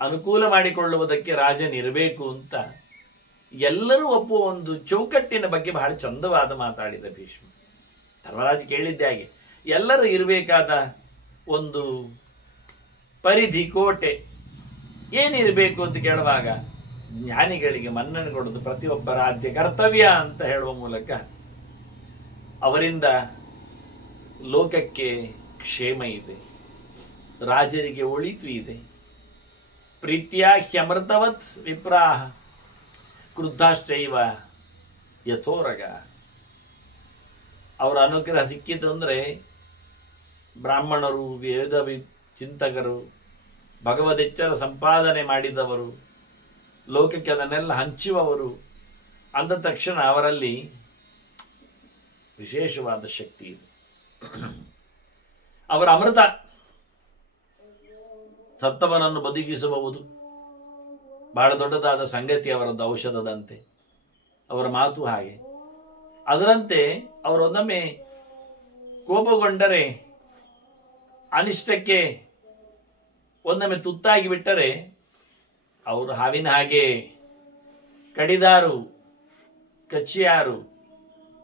ಅನುಕೂಲ ಮಾಡಿಕೊಳ್ಳುವುದಕ್ಕೆ ರಾಜನಿರಬೇಕು ಅಂತ ಎಲ್ಲರೂ ಒಪ್ಪುವ ಒಂದು ಚೌಕಟ್ಟಿನ ಬಗ್ಗೆ ಬಹಳ ಚಂದವಾದ ಮಾತಾಡಿದ ಭೀಷ್ಮ. ಧರ್ಮರಾಜ ಕೇಳಿದ್ದೆ ಹಾಗೆ, ಎಲ್ಲರೂ ಇರಬೇಕಾದ ಒಂದು ಪರಿಧಿ, ಕೋಟೆ ಏನಿರಬೇಕು ಅಂತ ಕೇಳುವಾಗ ಜ್ಞಾನಿಗಳಿಗೆ ಮನ್ನಣೆ ಕೊಡುವುದು ಪ್ರತಿಯೊಬ್ಬರ ಆದ್ಯ ಕರ್ತವ್ಯ ಅಂತ ಹೇಳುವ ಮೂಲಕ ಅವರಿಂದ ಲೋಕಕ್ಕೆ ಕ್ಷೇಮ ಇದೆ, ರಾಜರಿಗೆ ಒಳಿತು ಇದೆ. ಪ್ರೀತ್ಯ ಹ್ಯಮೃತವತ್ ವಿಪ್ರಾಹ ಕ್ರುದ್ಧಾಶ್ಚೈವ ಯಥೋರಗ. ಅವರ ಅನುಗ್ರಹ ಸಿಕ್ಕಿತು ಅಂದರೆ ಬ್ರಾಹ್ಮಣರು, ವೇದ ಚಿಂತಕರು, ಭಗವದೆಚ್ಚರ ಸಂಪಾದನೆ ಮಾಡಿದವರು, ಲೋಕಕ್ಕೆ ಅದನ್ನೆಲ್ಲ ಹಂಚುವವರು ಅಂದ ತಕ್ಷಣ ಅವರಲ್ಲಿ ವಿಶೇಷವಾದ ಶಕ್ತಿ ಇದೆ. ಅವರ ಅಮೃತ ಸತ್ತವನನ್ನು ಬದುಕಿಸಬಹುದು. ಬಹಳ ದೊಡ್ಡದಾದ ಸಂಗತಿ ಅವರದ್ದು, ಔಷಧದಂತೆ ಅವರ ಮಾತು ಹಾಗೆ. ಅದರಂತೆ ಅವರೊಂದೊಮ್ಮೆ ಕೋಪಗೊಂಡರೆ, ಅನಿಷ್ಟಕ್ಕೆ ಒಂದೊಮ್ಮೆ ತುತ್ತಾಗಿ ಬಿಟ್ಟರೆ ಅವರು ಹಾವಿನ ಹಾಗೆ ಕಡಿದಾರು, ಕಚ್ಚಿಯಾರು,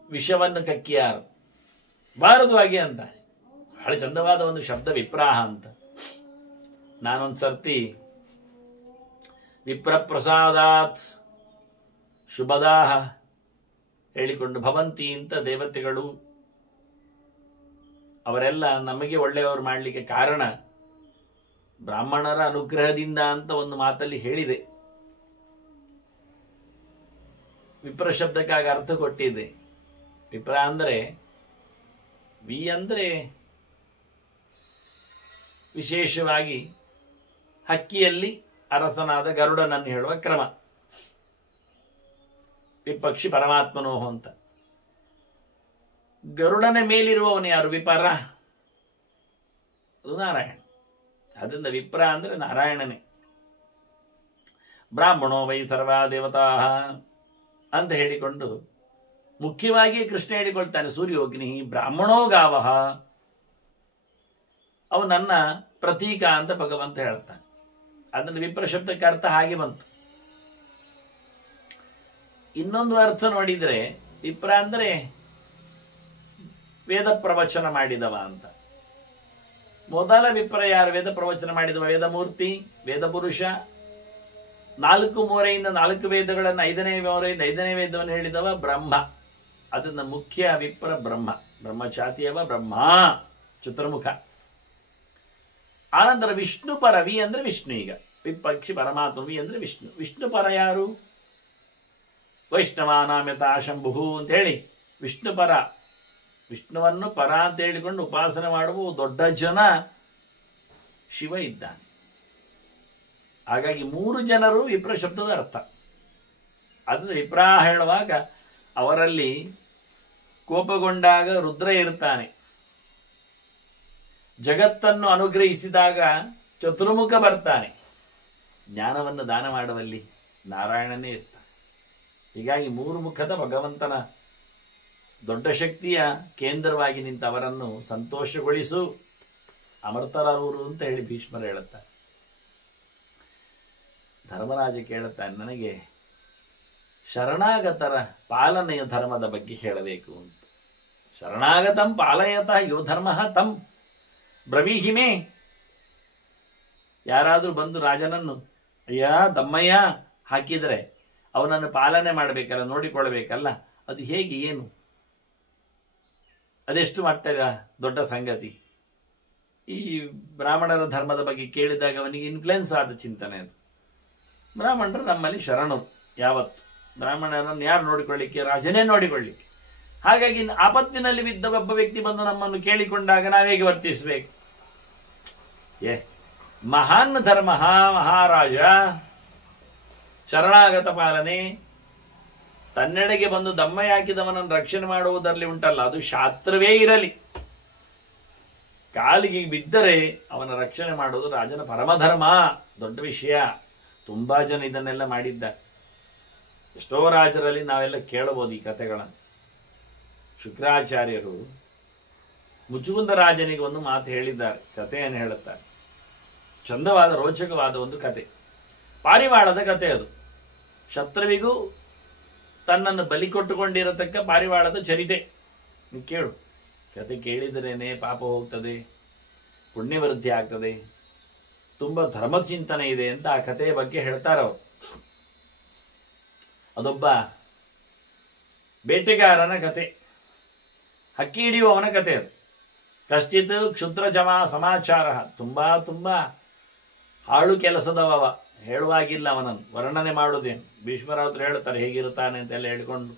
ವಿಷವನ್ನು ಕಕ್ಕಿಯಾರು, ಬಾರದು ಹಾಗೆ ಅಂತ. ಬಹಳ ಚಂದವಾದ ಒಂದು ಶಬ್ದ ವಿಪ್ರಾಹ ಅಂತ. ನಾನೊಂದು ಸರ್ತಿ ವಿಪ್ರಪ್ರಸಾದಾತ್ ಶುಭದಾಹ ಹೇಳಿಕೊಂಡು ಭವಂತಿ ಅಂತ ದೇವತೆಗಳು ಅವರೆಲ್ಲ ನಮಗೆ ಒಳ್ಳೆಯವರು ಮಾಡಲಿಕ್ಕೆ ಕಾರಣ ಬ್ರಾಹ್ಮಣರ ಅನುಗ್ರಹದಿಂದ ಅಂತ ಒಂದು ಮಾತಲ್ಲಿ ಹೇಳಿದೆ. ವಿಪ್ರ ಶಬ್ದಕ್ಕಾಗಿ ಅರ್ಥ ಕೊಟ್ಟಿದೆ. ವಿಪ್ರ ಅಂದರೆ ವಿ ಅಂದರೆ ವಿಶೇಷವಾಗಿ ಹಕ್ಕಿಯಲ್ಲಿ ಅರಸನಾದ ಗರುಡನನ್ನು ಹೇಳುವ ಕ್ರಮ. ವಿಪಕ್ಷಿ ಪರಮಾತ್ಮನೋಹ ಅಂತ. ಗರುಡನ ಮೇಲಿರುವವನು ಯಾರು? ವಿಪರ. ಅದು ನಾರಾಯಣ. ಅದರಿಂದ ವಿಪ್ರ ಅಂದ್ರೆ ನಾರಾಯಣನೇ. ಬ್ರಾಹ್ಮಣೋ ವೈ ಸರ್ವಾ ದೇವತಾ ಅಂತ ಹೇಳಿಕೊಂಡು ಮುಖ್ಯವಾಗಿ ಕೃಷ್ಣ ಹೇಳಿಕೊಳ್ತಾನೆ, ಸೂರ್ಯೋಗ್ನಿ ಬ್ರಾಹ್ಮಣೋ ಗಾವಹ, ಅವು ನನ್ನ ಪ್ರತೀಕ ಅಂತ ಭಗವಂತ ಹೇಳ್ತಾನೆ. ಅದನ್ನು ವಿಪ್ರ ಶಬ್ದಕ್ಕೆ ಅರ್ಥ ಹಾಗೆ ಬಂತು. ಇನ್ನೊಂದು ಅರ್ಥ ನೋಡಿದ್ರೆ ವಿಪ್ರ ಅಂದ್ರೆ ವೇದ ಪ್ರವಚನ ಮಾಡಿದವ ಅಂತ. ಮೊದಲ ವಿಪ್ರ ಯಾರು? ವೇದ ಪ್ರವಚನ ಮಾಡಿದವ ವೇದಮೂರ್ತಿ, ವೇದ ಪುರುಷ. 4 ಮೂರೆಯಿಂದ 4 ವೇದಗಳನ್ನು 5ನೇ ಮೂರೆಯಿಂದ 5ನೇ ವೇದವನ್ನು ಹೇಳಿದವ ಬ್ರಹ್ಮ. ಅದನ್ನ ಮುಖ್ಯ ವಿಪ್ರ ಬ್ರಹ್ಮ. ಬ್ರಹ್ಮಚಾತಿಯವ ಬ್ರಹ್ಮ, ಚತುರ್ಮುಖ. ಆನಂತರ ವಿಷ್ಣು ಪರ. ವಿ ಅಂದ್ರೆ ವಿಷ್ಣು. ಈಗ ವಿಪಕ್ಷಿ ಪರಮಾತ್ಮ. ವಿ ಅಂದ್ರೆ ವಿಷ್ಣು. ವಿಷ್ಣು ಪರ ಯಾರು? ವೈಷ್ಣವಾನಾಮ್ಯತಾ ಶಂಭು ಅಂತ ಹೇಳಿ ವಿಷ್ಣು ಪರ. ವಿಷ್ಣುವನ್ನು ಪರ ಅಂತ ಹೇಳಿಕೊಂಡು ಉಪಾಸನೆ ಮಾಡುವ ದೊಡ್ಡ ಜನ ಶಿವ ಇದ್ದಾನೆ. ಹಾಗಾಗಿ 3 ಜನರು ವಿಪ್ರ ಶಬ್ದದ ಅರ್ಥ. ಅದು ವಿಪ್ರ ಹೇಳುವಾಗ ಅವರಲ್ಲಿ ಕೋಪಗೊಂಡಾಗ ರುದ್ರ ಇರ್ತಾನೆ, ಜಗತ್ತನ್ನು ಅನುಗ್ರಹಿಸಿದಾಗ ಚತುರ್ಮುಖ ಬರ್ತಾನೆ, ಜ್ಞಾನವನ್ನು ದಾನ ಮಾಡುವಲ್ಲಿ ನಾರಾಯಣನೇ ಇರ್ತಾನೆ. ಹೀಗಾಗಿ 3 ಮುಖದ ಭಗವಂತನ ದೊಡ್ಡ ಶಕ್ತಿಯ ಕೇಂದ್ರವಾಗಿ ನಿಂತ ಅವರನ್ನು ಸಂತೋಷಗೊಳಿಸು ಅಮೃತರವರು ಅಂತ ಹೇಳಿ ಭೀಷ್ಮರು ಹೇಳುತ್ತಾರೆ. ಧರ್ಮರಾಜ ಕೇಳುತ್ತಾನೆ, ನನಗೆ ಶರಣಾಗತರ ಪಾಲನೆಯ ಧರ್ಮದ ಬಗ್ಗೆ ಹೇಳಬೇಕು ಅಂತ. ಶರಣಾಗತಂ ಪಾಲಯತಃ ಯೋ ಧರ್ಮ ತಂ ಬ್ರವೀಹಿಮೆ. ಯಾರಾದರೂ ಬಂದು ರಾಜನನ್ನು ಅಯ್ಯ ದಮ್ಮಯ್ಯ ಹಾಕಿದರೆ ಅವನನ್ನು ಪಾಲನೆ ಮಾಡಬೇಕಲ್ಲ, ನೋಡಿಕೊಳ್ಳಬೇಕಲ್ಲ, ಅದು ಹೇಗೆ, ಏನು, ಅದೆಷ್ಟು ಮಟ್ಟದ ದೊಡ್ಡ ಸಂಗತಿ. ಈ ಬ್ರಾಹ್ಮಣರ ಧರ್ಮದ ಬಗ್ಗೆ ಕೇಳಿದಾಗ ಅವನಿಗೆ ಇನ್ಫ್ಲುಯೆನ್ಸ್ ಆದ ಚಿಂತನೆ ಅದು. ಬ್ರಾಹ್ಮಣರು ನಮ್ಮಲ್ಲಿ ಶರಣರು. ಯಾವತ್ತು ಬ್ರಾಹ್ಮಣರನ್ನು ಯಾರು ನೋಡಿಕೊಳ್ಳಿಕ್ಕೆ? ರಾಜನೇ ನೋಡಿಕೊಳ್ಳಿಕ್ಕೆ. ಹಾಗಾಗಿ ಆಪತ್ತಿನಲ್ಲಿ ಬಿದ್ದ ಒಬ್ಬ ವ್ಯಕ್ತಿ ಬಂದು ನಮ್ಮನ್ನು ಕೇಳಿಕೊಂಡಾಗ ನಾವೇಗೆ ವರ್ತಿಸಬೇಕು? ಮಹಾನ್ ಧರ್ಮ ಮಹಾರಾಜ ಶರಣಾಗತ ಪಾಲನೆ. ತನ್ನೆಡೆಗೆ ಬಂದು ದಮ್ಮಯ್ಯ ಹಾಕಿದವನನ್ನು ರಕ್ಷಣೆ ಮಾಡುವುದರಲ್ಲಿ ಉಂಟಲ್ಲ, ಅದು ಶಾಸ್ತ್ರವೇ ಇರಲಿ, ಕಾಲಿಗೆ ಬಿದ್ದರೆ ಅವನ ರಕ್ಷಣೆ ಮಾಡುವುದು ರಾಜನ ಪರಮಧರ್ಮ. ದೊಡ್ಡ ವಿಷಯ. ತುಂಬಾ ಜನ ಇದನ್ನೆಲ್ಲ ಮಾಡಿದ್ದಾರೆ. ಎಷ್ಟೋ ರಾಜರಲ್ಲಿ ನಾವೆಲ್ಲ ಕೇಳಬಹುದು ಈ ಕಥೆಗಳನ್ನು. ಶುಕ್ರಾಚಾರ್ಯರು ಮುಚುಕುಂದ ರಾಜನಿಗೆ ಒಂದು ಮಾತು ಹೇಳಿದ್ದಾರೆ, ಕಥೆಯನ್ನು ಹೇಳುತ್ತಾರೆ. ಚಂದವಾದ ರೋಚಕವಾದ ಒಂದು ಕತೆ, ಪಾರಿವಾಳದ ಕತೆ ಅದು. ಶತ್ರುವಿಗೂ ತನ್ನನ್ನು ಬಲಿ ಕೊಟ್ಟುಕೊಂಡಿರತಕ್ಕ ಪಾರಿವಾಳದ ಚರಿತೆ. ನೀವು ಕೇಳು, ಕತೆ ಕೇಳಿದರೇನೆ ಪಾಪ ಹೋಗ್ತದೆ, ಪುಣ್ಯವೃದ್ಧಿ ಆಗ್ತದೆ, ತುಂಬ ಧರ್ಮ ಚಿಂತನೆ ಇದೆ ಅಂತ ಆ ಕಥೆಯ ಬಗ್ಗೆ ಹೇಳ್ತಾರವರು. ಅದೊಬ್ಬ ಬೇಟೆಗಾರನ ಕತೆ, ಹಕ್ಕಿ ಹಿಡಿಯುವವನ ಕತೆ ಅದು. ಕಶ್ಚಿತ್ ಕ್ಷುದ್ರ ಜಮಾ ಸಮಾಚಾರ. ತುಂಬಾ ಹಾಳು ಕೆಲಸದವ, ಹೇಳುವಾಗಿಲ್ಲ ಅವನನ್ನು, ವರ್ಣನೆ ಮಾಡುವುದೇನು. ಭೀಷ್ಮರಾವ್ರು ಹೇಳ್ತಾರೆ ಹೇಗಿರುತ್ತಾನೆ ಅಂತೆಲ್ಲ ಹೇಳಿಕೊಂಡು.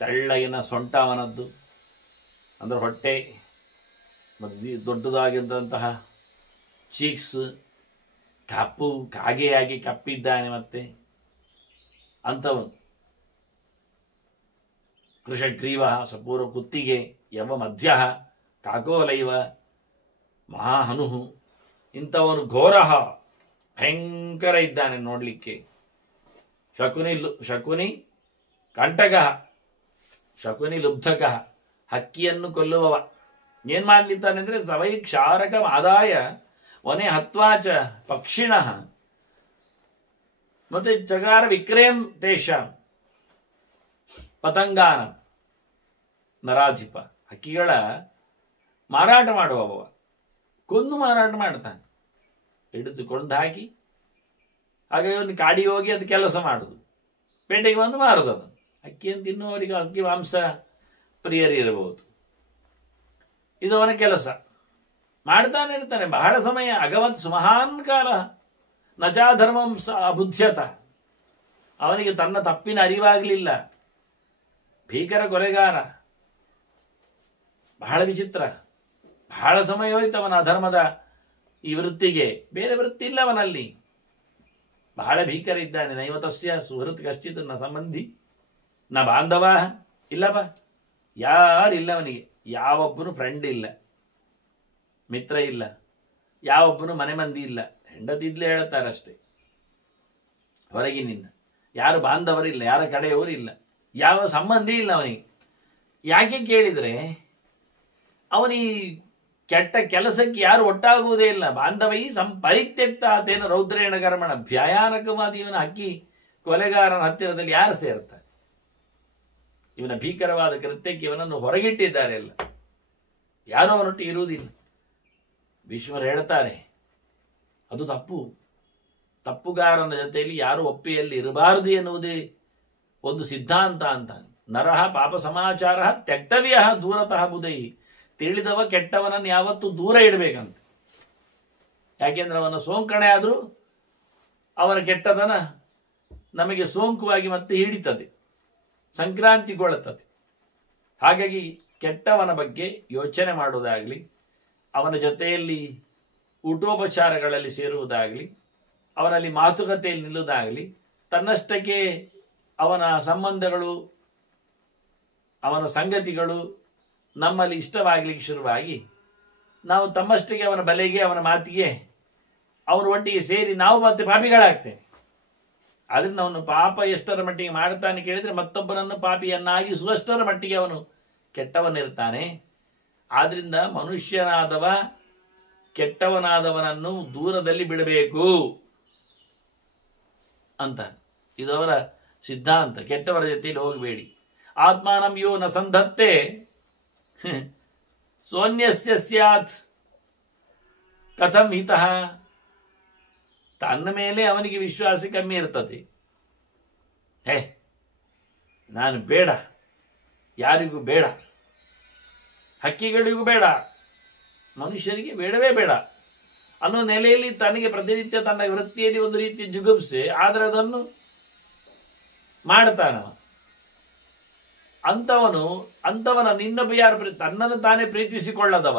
ತೆಳ್ಳಗಿನ ಸೊಂಟ ಅವನದ್ದು, ಅಂದ್ರೆ ಹೊಟ್ಟೆ, ದೊಡ್ಡದಾಗಿದ್ದಂತಹ ಚೀಕ್ಸ್, ಕಪ್ಪು ಕಾಗೆಯಾಗಿ ಕಪ್ಪಿದ್ದಾನೆ. ಮತ್ತೆ ಅಂಥವನು ಕೃಷಗ್ರೀವ ಸಪೂರ್ವ ಕುತ್ತಿಗೆ, ಯವ ಮಧ್ಯ ಕಾಕೋಲೈವ ಮಹಾಹನು. ಇಂಥವನು ಘೋರಹ, ಭಯಂಕರ ಇದ್ದಾನೆ ನೋಡ್ಲಿಕ್ಕೆ. ಶಕುನಿ ಕಂಟಕ, ಶಕುನಿ ಲುಬ್ಧಕ, ಹಕ್ಕಿಯನ್ನು ಕೊಲ್ಲುವವ. ಏನ್ ಮಾಡ್ಲಿದ್ದಾನೆ ಅಂದ್ರೆ ಸವೈ ಕ್ಷಾರಕ ಆದಾಯ ವನೆ ಹತ್ವಾಚ ಪಕ್ಷಿಣ ಮತ್ತೆ ಚಗಾರ ವಿಕ್ರಯಂ ತೇಷಾಂ ಪತಂಗಾನ ನರಾಧಿಪ, ಹಕ್ಕಿಗಳ ಮಾರಾಟ ಮಾಡುವವ, ಕೊಂದು ಮಾರಾಟ ಮಾಡ್ತಾನೆ, ಹಿಡಿದುಕೊಂಡು ಹಾಕಿ ಹಾಗೆ ಒಂದು ಕಾಡಿಗೆ ಹೋಗಿ ಅದು ಕೆಲಸ ಮಾಡುದು, ಪೇಟೆಗೆ ಬಂದು ಮಾರುದು. ಅದು ಅಕ್ಕಿಯನ್ನು ತಿನ್ನುವವರಿಗೆ ಅಕ್ಕಿ ಮಾಂಸ ಪ್ರಿಯರಿರಬಹುದು. ಇದು ಅವನ ಕೆಲಸ, ಮಾಡ್ತಾನೆ ಇರ್ತಾನೆ ಬಹಳ ಸಮಯ. ಅಗವತ್ ಸುಮಹಾನ್ ಕಾಲ ನಚಾ ಧರ್ಮಂ ಅಬುಧ್ಯತ, ಅವನಿಗೆ ತನ್ನ ತಪ್ಪಿನ ಅರಿವಾಗಲಿಲ್ಲ. ಭೀಕರ ಕೊಲೆಗಾರ, ಬಹಳ ವಿಚಿತ್ರ. ಬಹಳ ಸಮಯ ಹೋಯ್ತು ಅವನ ಅಧರ್ಮದ ಈ ವೃತ್ತಿಗೆ, ಬೇರೆ ವೃತ್ತಿ ಇಲ್ಲ ಅವನಲ್ಲಿ. ಬಹಳ ಭೀಕರ ಇದ್ದಾನೆ. ನೈವತಸ್ಯ ಸುಹೃತ್ ಕಶ್ಚಿತ್ ನ ಸಂಬಂಧಿ ನ ಬಾಂಧವ, ಇಲ್ಲಪ್ಪ ಯಾರಿಲ್ಲ ಅವನಿಗೆ. ಯಾವೊಬ್ಬನು ಫ್ರೆಂಡ್ ಇಲ್ಲ, ಮಿತ್ರ ಇಲ್ಲ, ಯಾವೊಬ್ಬನು ಮನೆ ಮಂದಿ ಇಲ್ಲ. ಹೆಂಡತಿದ್ಲೇ ಹೇಳ್ತಾರಷ್ಟೇ ಹೊರಗಿನಿಂದ. ಯಾರು ಬಾಂಧವರಿಲ್ಲ, ಯಾರ ಕಡೆಯವರು ಇಲ್ಲ, ಯಾವ ಸಂಬಂಧಿ ಇಲ್ಲ ಅವನಿಗೆ. ಯಾಕೆ ಕೇಳಿದರೆ ಅವನಿ ಕೆಟ್ಟ ಕೆಲಸಕ್ಕೆ ಯಾರು ಒಟ್ಟಾಗುವುದೇ ಇಲ್ಲ. ಬಾಂಧವೈ ಪರಿತ್ಯಕ್ತ ಆತೇನ ರೌದ್ರೇಣ ಕರ್ಮಣ, ಭಯಾನಕವಾದ ಇವನ ಹಕ್ಕಿ ಕೊಲೆಗಾರನ ಹತ್ತಿರದಲ್ಲಿ ಯಾರು ಸೇರ್ತಾರೆ? ಇವನ ಭೀಕರವಾದ ಕೃತ್ಯಕ್ಕೆ ಇವನನ್ನು ಹೊರಗಿಟ್ಟಿದ್ದಾರೆ ಎಲ್ಲ, ಯಾರೂ ಅವನೊಟ್ಟಿಗೆ ಇರುವುದಿಲ್ಲ. ಭೀಷ್ಮರು ಹೇಳ್ತಾರೆ ಅದು ತಪ್ಪು. ತಪ್ಪುಗಾರನ ಜೊತೆಯಲ್ಲಿ ಯಾರು ಒಪ್ಪಿಯಲ್ಲಿ ಇರಬಾರದು ಎನ್ನುವುದೇ ಒಂದು ಸಿದ್ಧಾಂತ ಅಂತಾನೆ. ನರಹ ಪಾಪ ಸಮಾಚಾರ ತ್ಯಕ್ತವ್ಯ ದೂರತಃ ಬುಧೈ, ತಿಳಿದವ ಕೆಟ್ಟವನನ್ನು ಯಾವತ್ತೂ ದೂರ ಇಡಬೇಕಂತ. ಯಾಕೆಂದ್ರೆ ಅವನ ಸೋಂಕಣೆ ಆದರೂ ಅವನ ಕೆಟ್ಟತನ ನಮಗೆ ಸೋಂಕುವಾಗಿ ಮತ್ತೆ ಹಿಡಿತದೆ, ಸಂಕ್ರಾಂತಿಗೊಳ್ಳುತ್ತದೆ. ಹಾಗಾಗಿ ಕೆಟ್ಟವನ ಬಗ್ಗೆ ಯೋಚನೆ ಮಾಡುವುದಾಗಲಿ, ಅವನ ಜೊತೆಯಲ್ಲಿ ಊಟೋಪಚಾರಗಳಲ್ಲಿ ಸೇರುವುದಾಗಲಿ, ಅವನಲ್ಲಿ ಮಾತುಕತೆಯಲ್ಲಿ ನಿಲ್ಲುವುದಾಗಲಿ, ತನ್ನಷ್ಟಕ್ಕೆ ಅವನ ಸಂಬಂಧಗಳು, ಅವನ ಸಂಗತಿಗಳು ನಮ್ಮಲ್ಲಿ ಇಷ್ಟವಾಗಲಿಕ್ಕೆ ಶುರುವಾಗಿ ನಾವು ತಮ್ಮಷ್ಟಕ್ಕೆ ಅವನ ಬಲೆಗೆ, ಅವನ ಮಾತಿಗೆ, ಅವನ ಒಟ್ಟಿಗೆ ಸೇರಿ ನಾವು ಮತ್ತೆ ಪಾಪಿಗಳಾಗ್ತೇವೆ. ಆದ್ರಿಂದ ಅವನು ಪಾಪ ಎಷ್ಟರ ಮಟ್ಟಿಗೆ ಮಾಡ್ತಾನೆ ಕೇಳಿದ್ರೆ ಮತ್ತೊಬ್ಬನನ್ನು ಪಾಪಿಯನ್ನಾಗಿಸುವಷ್ಟರ ಮಟ್ಟಿಗೆ ಅವನು ಕೆಟ್ಟವನಿರ್ತಾನೆ. ಆದ್ರಿಂದ ಮನುಷ್ಯನಾದವ ಕೆಟ್ಟವನಾದವನನ್ನು ದೂರದಲ್ಲಿ ಬಿಡಬೇಕು ಅಂತ ಇದು ಅವರ ಸಿದ್ಧಾಂತ. ಕೆಟ್ಟವರ ಜೊತೆಯಲ್ಲಿ ಹೋಗಬೇಡಿ. ಆತ್ಮಾನಂ ಯೋ ನ ಸಂಧತ್ತೆ ಸೋನ್ಯಸ್ಯ ಸ್ಯಾತ್ ಕಥಂ ಹಿತಃ, ತನ್ನ ಮೇಲೆ ಅವನಿಗೆ ವಿಶ್ವಾಸ ಕಮ್ಮಿ ಇರ್ತದೆ. ನಾನು ಬೇಡ, ಯಾರಿಗೂ ಬೇಡ, ಹಕ್ಕಿಗಳಿಗೂ ಬೇಡ, ಮನುಷ್ಯರಿಗೆ ಬೇಡವೇ ಬೇಡ ಅನ್ನೋ ನೆಲೆಯಲ್ಲಿ ತನಗೆ ಪ್ರತಿನಿತ್ಯ ತನ್ನ ವೃತ್ತಿಯಲ್ಲಿ ಒಂದು ರೀತಿ ಜುಗುಪ್ಸೆ, ಆದರೆ ಅದನ್ನು ಮಾಡ್ತಾನವ. ಅಂತವನ ನಿನ್ನೊಬ್ಬ ಯಾರು ತನ್ನನ್ನು ತಾನೇ ಪ್ರೀತಿಸಿಕೊಳ್ಳದವ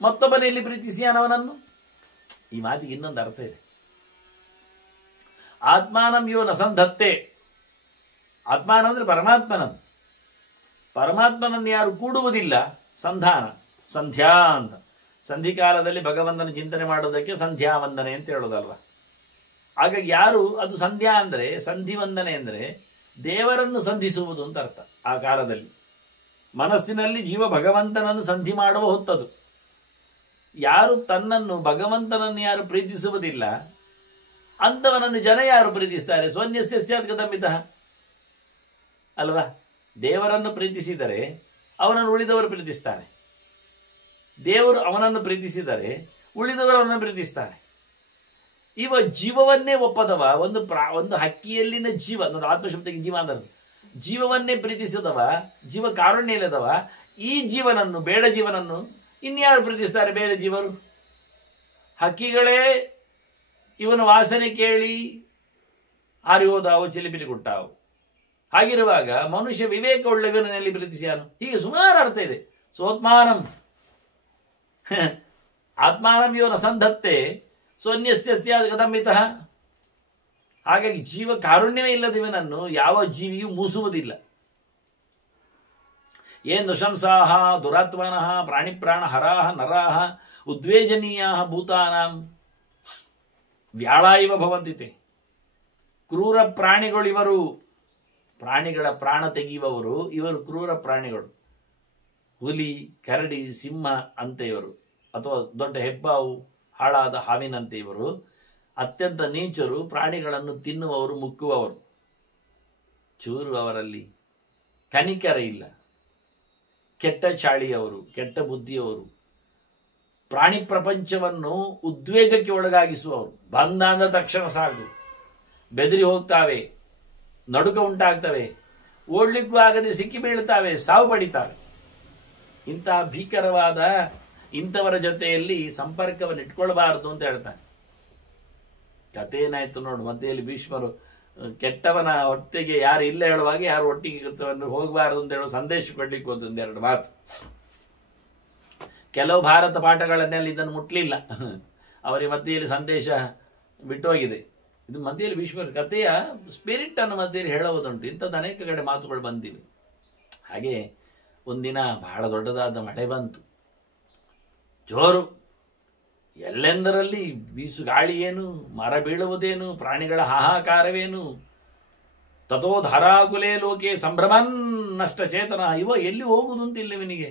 ಮತ್ತೊಬ್ಬನಲ್ಲಿ ಪ್ರೀತಿಸಿಯಾನವನನ್ನು. ಈ ಮಾತಿಗೆ ಇನ್ನೊಂದು ಅರ್ಥ ಇದೆ. ಆತ್ಮಾನಂ ಯೋ ನಸಂಧತ್ತೆ, ಆತ್ಮಾನ ಅಂದ್ರೆ ಪರಮಾತ್ಮನನ್ನು. ಪರಮಾತ್ಮನನ್ನು ಯಾರು ಕೂಡುವುದಿಲ್ಲ, ಸಂಧಾನ, ಸಂಧ್ಯಾ ಅಂತ. ಸಂಧಿಕಾಲದಲ್ಲಿ ಭಗವಂತನ ಚಿಂತನೆ ಮಾಡುವುದಕ್ಕೆ ಸಂಧ್ಯಾ ವಂದನೆ ಅಂತ ಹೇಳೋದಲ್ವ. ಹಾಗಾಗಿ ಯಾರು ಅದು ಸಂಧ್ಯಾ ಅಂದರೆ, ಸಂಧಿ ವಂದನೆ ಅಂದರೆ ದೇವರನ್ನು ಸಂಧಿಸುವುದು ಅಂತ ಅರ್ಥ. ಆ ಕಾಲದಲ್ಲಿ ಮನಸ್ಸಿನಲ್ಲಿ ಜೀವ ಭಗವಂತನನ್ನು ಸಂಧಿ ಮಾಡುವ ಹೊತ್ತದು. ಯಾರು ತನ್ನನ್ನು ಭಗವಂತನನ್ನು ಯಾರು ಪ್ರೀತಿಸುವುದಿಲ್ಲ ಅಂಥವನನ್ನು ಜನ ಯಾರು ಪ್ರೀತಿಸ್ತಾರೆ? ಸ್ವನ್ಯಸ್ಯ ಸ್ಯಾತ್ ಕಥಂಬಿತಃ ಅಲ್ವಾ. ದೇವರನ್ನು ಪ್ರೀತಿಸಿದರೆ ಅವನನ್ನು ಉಳಿದವರು ಪ್ರೀತಿಸ್ತಾರೆ, ದೇವರು ಅವನನ್ನು ಪ್ರೀತಿಸಿದರೆ ಉಳಿದವರು ಅವನನ್ನು ಪ್ರೀತಿಸ್ತಾರೆ. ಇವ ಜೀವವನ್ನೇ ಒಪ್ಪದವ, ಒಂದು ಹಕ್ಕಿಯಲ್ಲಿನ ಜೀವ, ಒಂದು ಆತ್ಮಶಬ್ದಕ್ಕೆ ಜೀವ ಅನ್ನೋದು, ಜೀವವನ್ನೇ ಪ್ರೀತಿಸಿದವ, ಜೀವ ಕಾರುಣ್ಯ ಇಲ್ಲದವ, ಈ ಜೀವನನ್ನು, ಬೇಡ ಜೀವನನ್ನು ಇನ್ಯಾರು ಪ್ರೀತಿಸ್ತಾರೆ? ಬೇರೆ ಜೀವರು. ಹಕ್ಕಿಗಳೇ ಇವನ ವಾಸನೆ ಕೇಳಿ ಹಾರಿ ಹೋದಾವು, ಚಿಲಿಪಿಲಿ ಕೊಟ್ಟಾವು. ಹಾಗಿರುವಾಗ ಮನುಷ್ಯ ವಿವೇಕ ಉಳ್ಳವನಲ್ಲಿ ಪ್ರೀತಿಸಿಯಾನು. ಹೀಗೆ ಸುಮಾರು ಅರ್ಥ ಇದೆ. ಸೋತ್ಮಾನಂ ಆತ್ಮಾನಂ ಯೋ ನ ಸಂಧತ್ತೆ ಸೋನ್ಯಸ್ಯ ಸ್ಯಾತ್ ಕಥಂಬಿತಃ. ಹಾಗಾಗಿ ಜೀವ ಕಾರುಣ್ಯವೇ ಇಲ್ಲದಿವನನ್ನು ಯಾವ ಜೀವಿಯೂ ಮೂಸುವುದಿಲ್ಲ. ಏ ನೃಶಂಸಾಹ ದುರಾತ್ಮನಃ ಪ್ರಾಣಿಪ್ರಾಣ ಹರಾಹ ನರಾಹ ಉದ್ವೇಜನೀಯ ಭೂತಾನಾಂ ವ್ಯಾಳ ಇವ ಭವಂತಿತೆ. ಕ್ರೂರ ಪ್ರಾಣಿಗಳಿವರು, ಪ್ರಾಣಿಗಳ ಪ್ರಾಣ ತೆಗೆಯುವವರು ಇವರು ಕ್ರೂರ ಪ್ರಾಣಿಗಳು. ಹುಲಿ, ಕರಡಿ, ಸಿಂಹ ಅಂತ ಇವರು, ಅಥವಾ ದೊಡ್ಡ ಹೆಬ್ಬಾವು, ಹಾಳಾದ ಹಾವಿನಂತೆ ಇವರು. ಅತ್ಯಂತ ನೀಚರು, ಪ್ರಾಣಿಗಳನ್ನು ತಿನ್ನುವವರು, ಮುಕ್ಕುವವರು. ಚೂರು ಅವರಲ್ಲಿ ಕನಿಕರ ಇಲ್ಲ. ಕೆಟ್ಟ ಚಾಳಿಯವರು, ಕೆಟ್ಟ ಬುದ್ಧಿಯವರು, ಪ್ರಾಣಿ ಪ್ರಪಂಚವನ್ನು ಉದ್ವೇಗಕ್ಕೆ ಒಳಗಾಗಿಸುವವರು. ಬಂದ ಅಂದ ತಕ್ಷಣ ಸಾಕು, ಬೆದರಿ ಹೋಗ್ತಾವೆ, ನಡುಕ ಉಂಟಾಗ್ತವೆ, ಓಡ್ಲಿಕ್ಕೂ ಆಗದೆ ಸಿಕ್ಕಿ ಬೀಳ್ತಾವೆ, ಸಾವು ಪಡಿತಾವೆ. ಇಂತಹ ಭೀಕರವಾದ ಇಂಥವರ ಜೊತೆಯಲ್ಲಿ ಸಂಪರ್ಕವನ್ನು ಇಟ್ಕೊಳ್ಬಾರದು ಅಂತ ಹೇಳ್ತಾನೆ. ಕಥೆ ಏನಾಯ್ತು ನೋಡು, ಮಧ್ಯೆಯಲ್ಲಿ ಭೀಷ್ಮರು ಕೆಟ್ಟವನ ಹೊಟ್ಟೆಗೆ ಯಾರು ಇಲ್ಲ ಹೇಳುವಾಗ ಯಾರು ಒಟ್ಟಿಗೆ ಹೋಗಬಾರದು ಅಂತ ಹೇಳೋ ಸಂದೇಶ ಕೊಡ್ಲಿಕ್ಕೆ ಹೋದ ಒಂದೆರಡು ಮಾತು. ಕೆಲವು ಭಾರತ ಪಾಠಗಳನ್ನೆಲ್ಲ ಇದನ್ನು ಮುಟ್ಲಿಲ್ಲ, ಅವರಿಗೆ ಮಧ್ಯೆಯಲ್ಲಿ ಸಂದೇಶ ಬಿಟ್ಟೋಗಿದೆ. ಇದು ಮಧ್ಯೆಯಲ್ಲಿ ಭೀಷ್ಮರ ಕಥೆಯ ಸ್ಪಿರಿಟ್ ಅನ್ನು ಮಧ್ಯೆಯಲ್ಲಿ ಹೇಳುವುದುಂಟು. ಇಂಥದ್ದು ಅನೇಕ ಕಡೆ ಮಾತುಗಳು ಬಂದಿವೆ. ಹಾಗೆ ಒಂದಿನ ಬಹಳ ದೊಡ್ಡದಾದ ಮಳೆ ಬಂತು, ಜೋರು. ಎಲ್ಲೆಂದರಲ್ಲಿ ಬೀಸು ಗಾಳಿ ಏನು, ಮರ ಬೀಳುವುದೇನು, ಪ್ರಾಣಿಗಳ ಹಾಹಾಕಾರವೇನು. ತಥೋ ಧಾರಾಕುಲೇ ಲೋಕೆ ಸಂಭ್ರಮನ್ ನಷ್ಟ ಚೇತನ. ಎಲ್ಲಿ ಹೋಗುದು ಅಂತ ಇಲ್ಲವನಿಗೆ.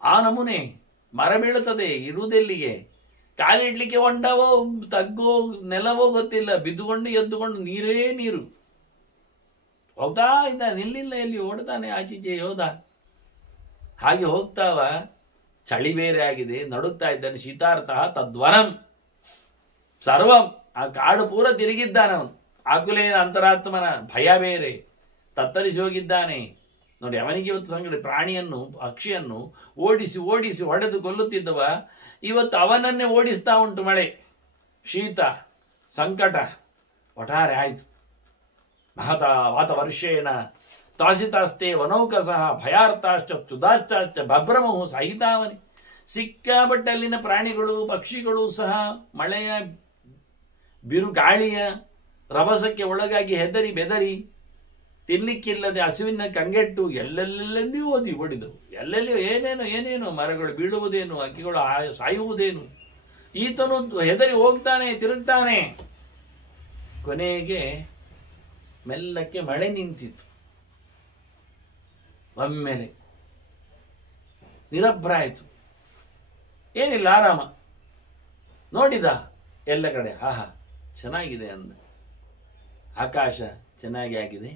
ಆ ನಮೂನೆ ಮರ ಬೀಳುತ್ತದೆ, ಇರುವುದೆಲ್ಲಿಗೆ, ಕಾಲಿಡ್ಲಿಕ್ಕೆ ಹೊಂಡವೋ ತಗ್ಗೋ ನೆಲವೋ ಗೊತ್ತಿಲ್ಲ, ಬಿದ್ದುಕೊಂಡು ಎದ್ದುಕೊಂಡು ನೀರೇ ನೀರು. ಹೋಗ್ತಾ ಇದ್ದ, ನಿಲ್ಲಿಲ್ಲ, ಎಲ್ಲಿ ಓಡ್ತಾನೆ, ಆಚೀಚೆ ಹೋದ. ಹಾಗೆ ಹೋಗ್ತಾವ, ಚಳಿ ಬೇರೆ ಆಗಿದೆ, ನಡುಗ್ತಾ ಇದ್ದಾನೆ. ಶೀತಾರ್ಥ ತದ್ವರಂ ಸರ್ವಂ. ಆ ಕಾಡು ಪೂರ ತಿರುಗಿದ್ದಾನೆ ಅವನು. ಆಕುಲೇನ ಅಂತರಾತ್ಮನ ಭಯ ಬೇರೆ, ತತ್ತರಿಸಿ ಹೋಗಿದ್ದಾನೆ. ನೋಡಿ, ಅವನಿಗೆ ಇವತ್ತು ಸಂಗಡಿ ಪ್ರಾಣಿಯನ್ನು, ಪಕ್ಷಿಯನ್ನು ಓಡಿಸಿ ಓಡಿಸಿ ಹೊಡೆದು ಕೊಲ್ಲುತ್ತಿದ್ದವ ಇವತ್ತು ಅವನನ್ನೇ ಓಡಿಸ್ತಾ ಉಂಟು. ಮಳೆ, ಶೀತ, ಸಂಕಟ ಒಟ್ಟಾರೆ ಆಯಿತು. ಮಹತ ವಾತವರ್ಷೇಣ ತಾಸಿತಾಸ್ತೆ ವನೌಕಸಃ ಭಯಾರ್ಥಾಶ್ಚ ಕ್ಷುಧಾಶ್ಚಾಶ್ಚ ಭಭ್ರಮವು ಸಹಿತಾವನಿ. ಸಿಕ್ಕಾಪಟ್ಟಲ್ಲಿನ ಪ್ರಾಣಿಗಳು, ಪಕ್ಷಿಗಳು ಸಹ ಮಳೆಯ ಬಿರುಗಾಳಿಯ ರಭಸಕ್ಕೆ ಒಳಗಾಗಿ ಹೆದರಿ ಬೆದರಿ, ತಿನ್ಲಿಕ್ಕಿಲ್ಲದೆ ಹಸುವಿನ ಕಂಗೆಟ್ಟು ಎಲ್ಲೆಲ್ಲೆಲ್ಲಿಯೂ ಓಡಿದವು. ಎಲ್ಲೆಲ್ಲಿಯೂ ಏನೇನು ಮರಗಳು ಬೀಳುವುದೇನು, ಹಕ್ಕಿಗಳು ಸಾಯುವುದೇನು. ಈತನು ಹೆದರಿ ಹೋಗ್ತಾನೆ, ತಿರುಗ್ತಾನೆ. ಕೊನೆಗೆ ಮೆಲ್ಲಕ್ಕೆ ಮಳೆ ನಿಂತಿತು. ಒಮ್ಮೆಲೆ ನಿರಭ್ರ ಆಯಿತು. ಏನಿಲ್ಲ, ಆರಾಮ. ನೋಡಿದ ಎಲ್ಲ ಕಡೆ, ಆಹಾ ಚೆನ್ನಾಗಿದೆ ಅಂದ. ಆಕಾಶ ಚೆನ್ನಾಗಿ ಆಗಿದೆ.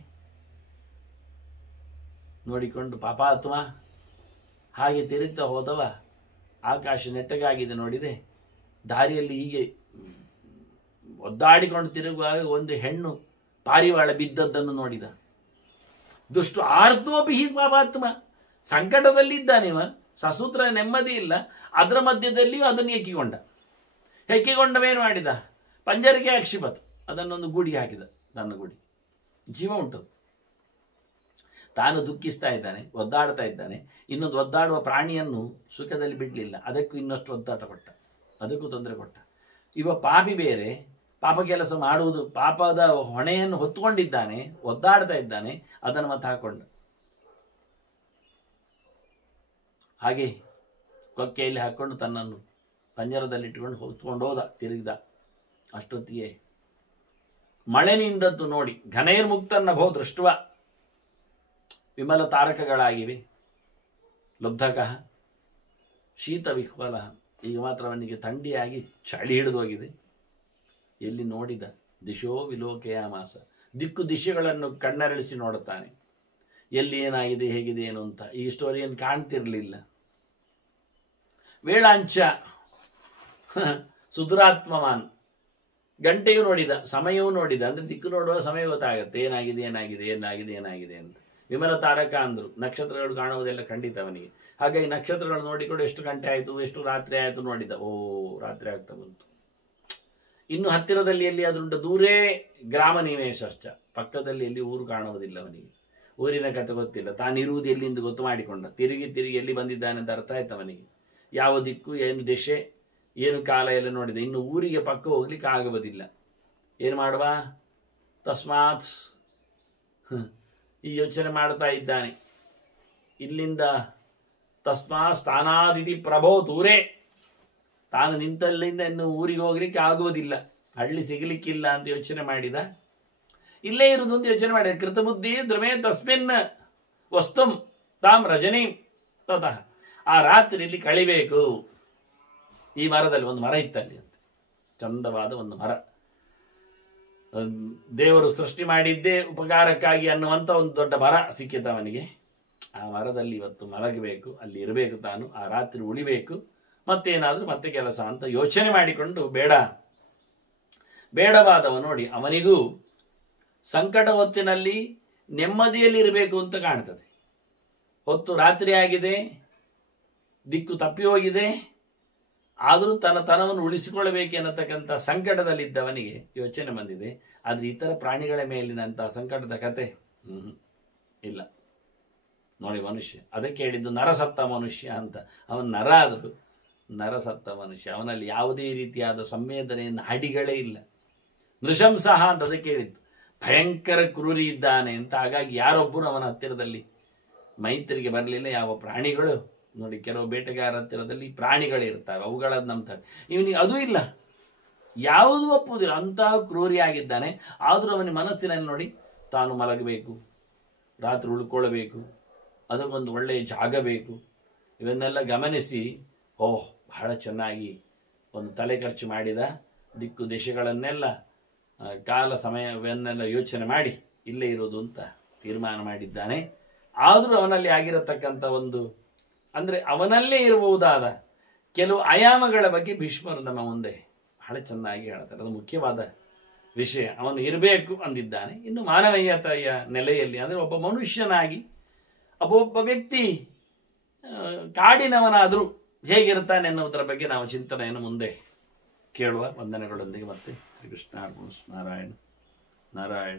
ನೋಡಿಕೊಂಡು ಪಾಪಾತ್ಮ ಹಾಗೆ ತಿರುಗ್ತಾ ಹೋದವ, ಆಕಾಶ ನೆಟ್ಟಗಾಗಿದೆ ನೋಡಿದೆ. ದಾರಿಯಲ್ಲಿ ಹೀಗೆ ಒದ್ದಾಡಿಕೊಂಡು ತಿರುಗುವಾಗ ಒಂದು ಹೆಣ್ಣು ಪಾರಿವಾಳ ಬಿದ್ದದ್ದನ್ನು ನೋಡಿದ. ದುಷ್ಟು ಆರ್ತೋಪಿ ಹೀಗೆ ಪಾಪಾತ್ಮ. ಸಂಕಟದಲ್ಲಿದ್ದಾನಿವ, ಸಸೂತ್ರ ನೆಮ್ಮದಿ ಇಲ್ಲ. ಅದರ ಮಧ್ಯದಲ್ಲಿಯೂ ಅದನ್ನು ಹೆಕ್ಕಿಕೊಂಡವೇನು ಮಾಡಿದ, ಪಂಜರಕ್ಕೆ ಅಕ್ಷಿಪತ್, ಅದನ್ನೊಂದು ಗೂಡಿ ಹಾಕಿದ. ನನ್ನ ಗೂಡಿ ಜೀವ ಉಂಟು. ತಾನು ದುಃಖಿಸ್ತಾ ಇದ್ದಾನೆ, ಒದ್ದಾಡ್ತಾ ಇದ್ದಾನೆ. ಇನ್ನೊಂದು ಒದ್ದಾಡುವ ಪ್ರಾಣಿಯನ್ನು ಸುಖದಲ್ಲಿ ಬಿಡಲಿಲ್ಲ. ಅದಕ್ಕೂ ಇನ್ನಷ್ಟು ಒದ್ದಾಟ ಕೊಟ್ಟ, ಅದಕ್ಕೂ ತೊಂದರೆ ಕೊಟ್ಟ. ಇವ ಪಾಪಿ ಬೇರೆ, ಪಾಪ ಕೆಲಸ ಮಾಡುವುದು, ಪಾಪದ ಹೊಣೆಯನ್ನು ಹೊತ್ತುಕೊಂಡಿದ್ದಾನೆ, ಒದ್ದಾಡ್ತಾ ಇದ್ದಾನೆ, ಅದನ್ನು ಮತ್ತೆ ಹಾಕೊಂಡ. ಹಾಗೆ ಕೊಕ್ಕೆಯಲ್ಲಿ ಹಾಕೊಂಡು ತನ್ನನ್ನು ಪಂಜರದಲ್ಲಿಟ್ಟುಕೊಂಡು ಹೊತ್ಕೊಂಡು ಹೋದ, ತಿರುಗಿದ. ಅಷ್ಟೊತ್ತಿಗೆ ಮಳೆ ನಿಂದದ್ದು ನೋಡಿ ಘನೈರ್ಮುಕ್ತನ್ನ ಭೋ ದೃಷ್ಟವ ವಿಮಲ ತಾರಕಗಳಾಗಿವೆ. ಲುಬ್ಧಕಃ ಶೀತ ವಿಹ್ವಲ. ಈಗ ಮಾತ್ರ ಅವನಿಗೆ ಥಂಡಿಯಾಗಿ ಚಳಿ ಹಿಡಿದು ಹೋಗಿದೆ. ಎಲ್ಲಿ ನೋಡಿದ ದಿಶೋ ವಿಲೋಕೆಯ ಮಾಸ, ದಿಕ್ಕು ದಿಶೆಗಳನ್ನು ಕಣ್ಣರಳಿಸಿ ನೋಡುತ್ತಾನೆ. ಎಲ್ಲಿ ಏನಾಗಿದೆ, ಹೇಗಿದೆ ಏನು ಅಂತ. ಈ ಸ್ಟೋರಿಯನ್ನು ಕಾಣ್ತಿರ್ಲಿಲ್ಲ. ವೇಳಾಂಚ ಸುಧುರಾತ್ಮವಾನ್. ಗಂಟೆಯೂ ನೋಡಿದ, ಸಮಯವೂ ನೋಡಿದ. ಅಂದ್ರೆ ದಿಕ್ಕು ನೋಡುವ ಸಮಯ ಗೊತ್ತಾಗತ್ತೆ, ಏನಾಗಿದೆ ಏನಾಗಿದೆ ಏನಾಗಿದೆ ಏನಾಗಿದೆ ಅಂತ. ವಿಮಲ ತಾರಕ ಅಂದ್ರು, ನಕ್ಷತ್ರಗಳು ಕಾಣುವುದೆಲ್ಲ ಖಂಡಿತ ಅವನಿಗೆ. ಹಾಗಾಗಿ ನಕ್ಷತ್ರಗಳು ನೋಡಿಕೊಂಡು ಎಷ್ಟು ಗಂಟೆ ಆಯಿತು, ಎಷ್ಟು ರಾತ್ರಿ ಆಯಿತು ನೋಡಿದ. ಓ, ರಾತ್ರಿ ಆಗ್ತಾ ಬಂತು. ಇನ್ನು ಹತ್ತಿರದಲ್ಲಿ ಎಲ್ಲಿ ಅದುಂಟು, ದೂರೇ ಗ್ರಾಮ ನಿವೇಶ ಅಷ್ಟ. ಪಕ್ಕದಲ್ಲಿ ಎಲ್ಲಿ ಊರು ಕಾಣುವುದಿಲ್ಲ ಅವನಿಗೆ. ಊರಿನ ಕಥೆ ಗೊತ್ತಿಲ್ಲ, ತಾನಿರುವುದು ಎಲ್ಲಿಂದ ಗೊತ್ತು ಮಾಡಿಕೊಂಡ. ತಿರುಗಿ ತಿರುಗಿ ಎಲ್ಲಿ ಬಂದಿದ್ದಾನೆ ಅಂತ ಅರ್ಥ ಆಯ್ತು ಅವನಿಗೆ. ಯಾವ ದಿಕ್ಕು, ಏನು ದಿಶೆ, ಏನು ಕಾಲ ಎಲ್ಲ ನೋಡಿದೆ. ಇನ್ನು ಊರಿಗೆ ಪಕ್ಕ ಹೋಗ್ಲಿಕ್ಕೆ ಆಗುವುದಿಲ್ಲ. ಏನು ಮಾಡುವ, ತಸ್ಮಾತ್ ಈ ಯೋಚನೆ ಮಾಡ್ತಾ ಇದ್ದಾನೆ. ಇಲ್ಲಿಂದ ತಸ್ಮಾತ್ ಸ್ಥಾನಾದಿತಿ ಪ್ರಭೋ ದೂರೇ. ತಾನು ನಿಂತಲ್ಲಿಂದ ಇನ್ನು ಊರಿಗೆ ಹೋಗ್ಲಿಕ್ಕೆ ಆಗುವುದಿಲ್ಲ, ಹಳ್ಳಿ ಸಿಗಲಿಕ್ಕಿಲ್ಲ ಅಂತ ಯೋಚನೆ ಮಾಡಿದ. ಇಲ್ಲೇ ಇರುವುದು ಅಂತ ಯೋಚನೆ ಮಾಡಿದ. ಕೃತಬುದ್ಧಿ ಧ್ರುಮೇ ತಸ್ಮಿನ್ ವಸ್ತುಂ ತಾಮ್ ರಜನಿ ತತಃ. ಆ ರಾತ್ರಿಯಲ್ಲಿ ಕಳಿಬೇಕು. ಈ ಮರದಲ್ಲಿ, ಒಂದು ಮರ ಇತ್ತಲ್ಲಿ ಅಂತ, ಚಂದವಾದ ಒಂದು ಮರ. ದೇವರು ಸೃಷ್ಟಿ ಮಾಡಿದ್ದೇ ಉಪಕಾರಕ್ಕಾಗಿ ಅನ್ನುವಂಥ ಒಂದು ದೊಡ್ಡ ಮರ ಸಿಕ್ಕಿತು ಅವನಿಗೆ. ಆ ಮರದಲ್ಲಿ ಇವತ್ತು ಮಲಗಬೇಕು, ಅಲ್ಲಿ ಇರಬೇಕು, ತಾನು ಆ ರಾತ್ರಿ ಉಳಿಬೇಕು, ಮತ್ತೇನಾದರೂ ಮತ್ತೆ ಕೆಲಸ ಅಂತ ಯೋಚನೆ ಮಾಡಿಕೊಂಡು ಬೇಡವಾದವ ನೋಡಿ ಅವನಿಗೂ ಸಂಕಟ ಹೊತ್ತಿನಲ್ಲಿ ನೆಮ್ಮದಿಯಲ್ಲಿ ಇರಬೇಕು ಅಂತ ಕಾಣ್ತದೆ. ಹೊತ್ತು ರಾತ್ರಿ ಆಗಿದೆ, ದಿಕ್ಕು ತಪ್ಪಿ ಹೋಗಿದೆ, ಆದರೂ ತನ್ನ ತನವನ್ನು ಉಳಿಸಿಕೊಳ್ಳಬೇಕೆನ್ನತಕ್ಕಂಥ ಸಂಕಟದಲ್ಲಿದ್ದವನಿಗೆ ಯೋಚನೆ ಬಂದಿದೆ. ಆದರೆ ಇತರ ಪ್ರಾಣಿಗಳ ಮೇಲಿನಂಥ ಸಂಕಟದ ಕತೆ ಇಲ್ಲ ನೋಡಿ. ಮನುಷ್ಯ ಅದಕ್ಕೆ ಹೇಳಿದ್ದು ನರಸತ್ತ ಮನುಷ್ಯ ಅಂತ. ಅವನು ನರ ಆದರೂ ನರಸತ್ತ ಮನುಷ್ಯ, ಅವನಲ್ಲಿ ಯಾವುದೇ ರೀತಿಯಾದ ಸಂವೇದನೆಯನ್ನು ಹಡಿಗಳೇ ಇಲ್ಲ. ನೃಶಂಸಹ ಅಂತ ಅದಕ್ಕೆ ಹೇಳಿದ್ದು, ಭಯಂಕರ ಕ್ರೂರಿ ಇದ್ದಾನೆ ಅಂತ. ಹಾಗಾಗಿ ಯಾರೊಬ್ಬರು ಅವನ ಹತ್ತಿರದಲ್ಲಿ ಮೈತ್ರಿಗೆ ಬರಲಿಲ್ಲ. ಯಾವ ಪ್ರಾಣಿಗಳು ನೋಡಿ, ಕೆಲವು ಬೇಟೆಗಾರ ಹತ್ತಿರದಲ್ಲಿ ಪ್ರಾಣಿಗಳಿರ್ತವೆ, ಅವುಗಳದ್ದು ನಂಬ್ತವೆ. ಇವನಿಗೆ ಅದೂ ಇಲ್ಲ, ಯಾವುದೂ ಒಪ್ಪುವುದಿಲ್ಲ, ಅಂತಹ ಕ್ರೂರಿಯಾಗಿದ್ದಾನೆ. ಆದರೂ ಅವನ ಮನಸ್ಸಿನಲ್ಲಿ ನೋಡಿ ತಾನು ಮಲಗಬೇಕು, ರಾತ್ರಿ ಉಳ್ಕೊಳ್ಬೇಕು, ಅದಕ್ಕೊಂದು ಒಳ್ಳೆಯ ಜಾಗ ಬೇಕು, ಇವನ್ನೆಲ್ಲ ಗಮನಿಸಿ ಬಹಳ ಚೆನ್ನಾಗಿ ಒಂದು ತಲೆ ಖರ್ಚು ಮಾಡಿದ. ದಿಕ್ಕು ದಿಶೆಗಳನ್ನೆಲ್ಲ ಕಾಲ ಸಮಯವನ್ನೆಲ್ಲ ಯೋಚನೆ ಮಾಡಿ ಇಲ್ಲೇ ಇರೋದು ಅಂತ ತೀರ್ಮಾನ ಮಾಡಿದ್ದಾನೆ. ಆದರೂ ಅವನಲ್ಲಿ ಆಗಿರತಕ್ಕಂಥ ಒಂದು ಅಂದರೆ ಅವನಲ್ಲೇ ಇರಬಹುದಾದ ಕೆಲವು ಆಯಾಮಗಳ ಬಗ್ಗೆ ಭೀಷ್ಮರು ನಮ್ಮ ಮುಂದೆ ಬಹಳ ಚೆನ್ನಾಗಿ ಹೇಳ್ತಾರೆ. ಅದು ಮುಖ್ಯವಾದ ವಿಷಯ. ಅವನು ಇರಬೇಕು ಅಂದಿದ್ದಾನೆ. ಇನ್ನು ಮಾನವೀಯತೆಯ ನೆಲೆಯಲ್ಲಿ ಅಂದರೆ ಒಬ್ಬ ಮನುಷ್ಯನಾಗಿ ಒಬ್ಬ ವ್ಯಕ್ತಿ ಕಾಡಿನವನಾದರೂ ಹೇಗಿರ್ತಾನೆ ಎನ್ನುವುದರ ಬಗ್ಗೆ ನಾವು ಚಿಂತನೆಯನ್ನು ಮುಂದೆ ಕೇಳುವ. ವಂದನೆಗಳೊಂದಿಗೆ ಮತ್ತೆ ಶ್ರೀಕೃಷ್ಣ ನಾರಾಯಣ ನಾರಾಯಣ.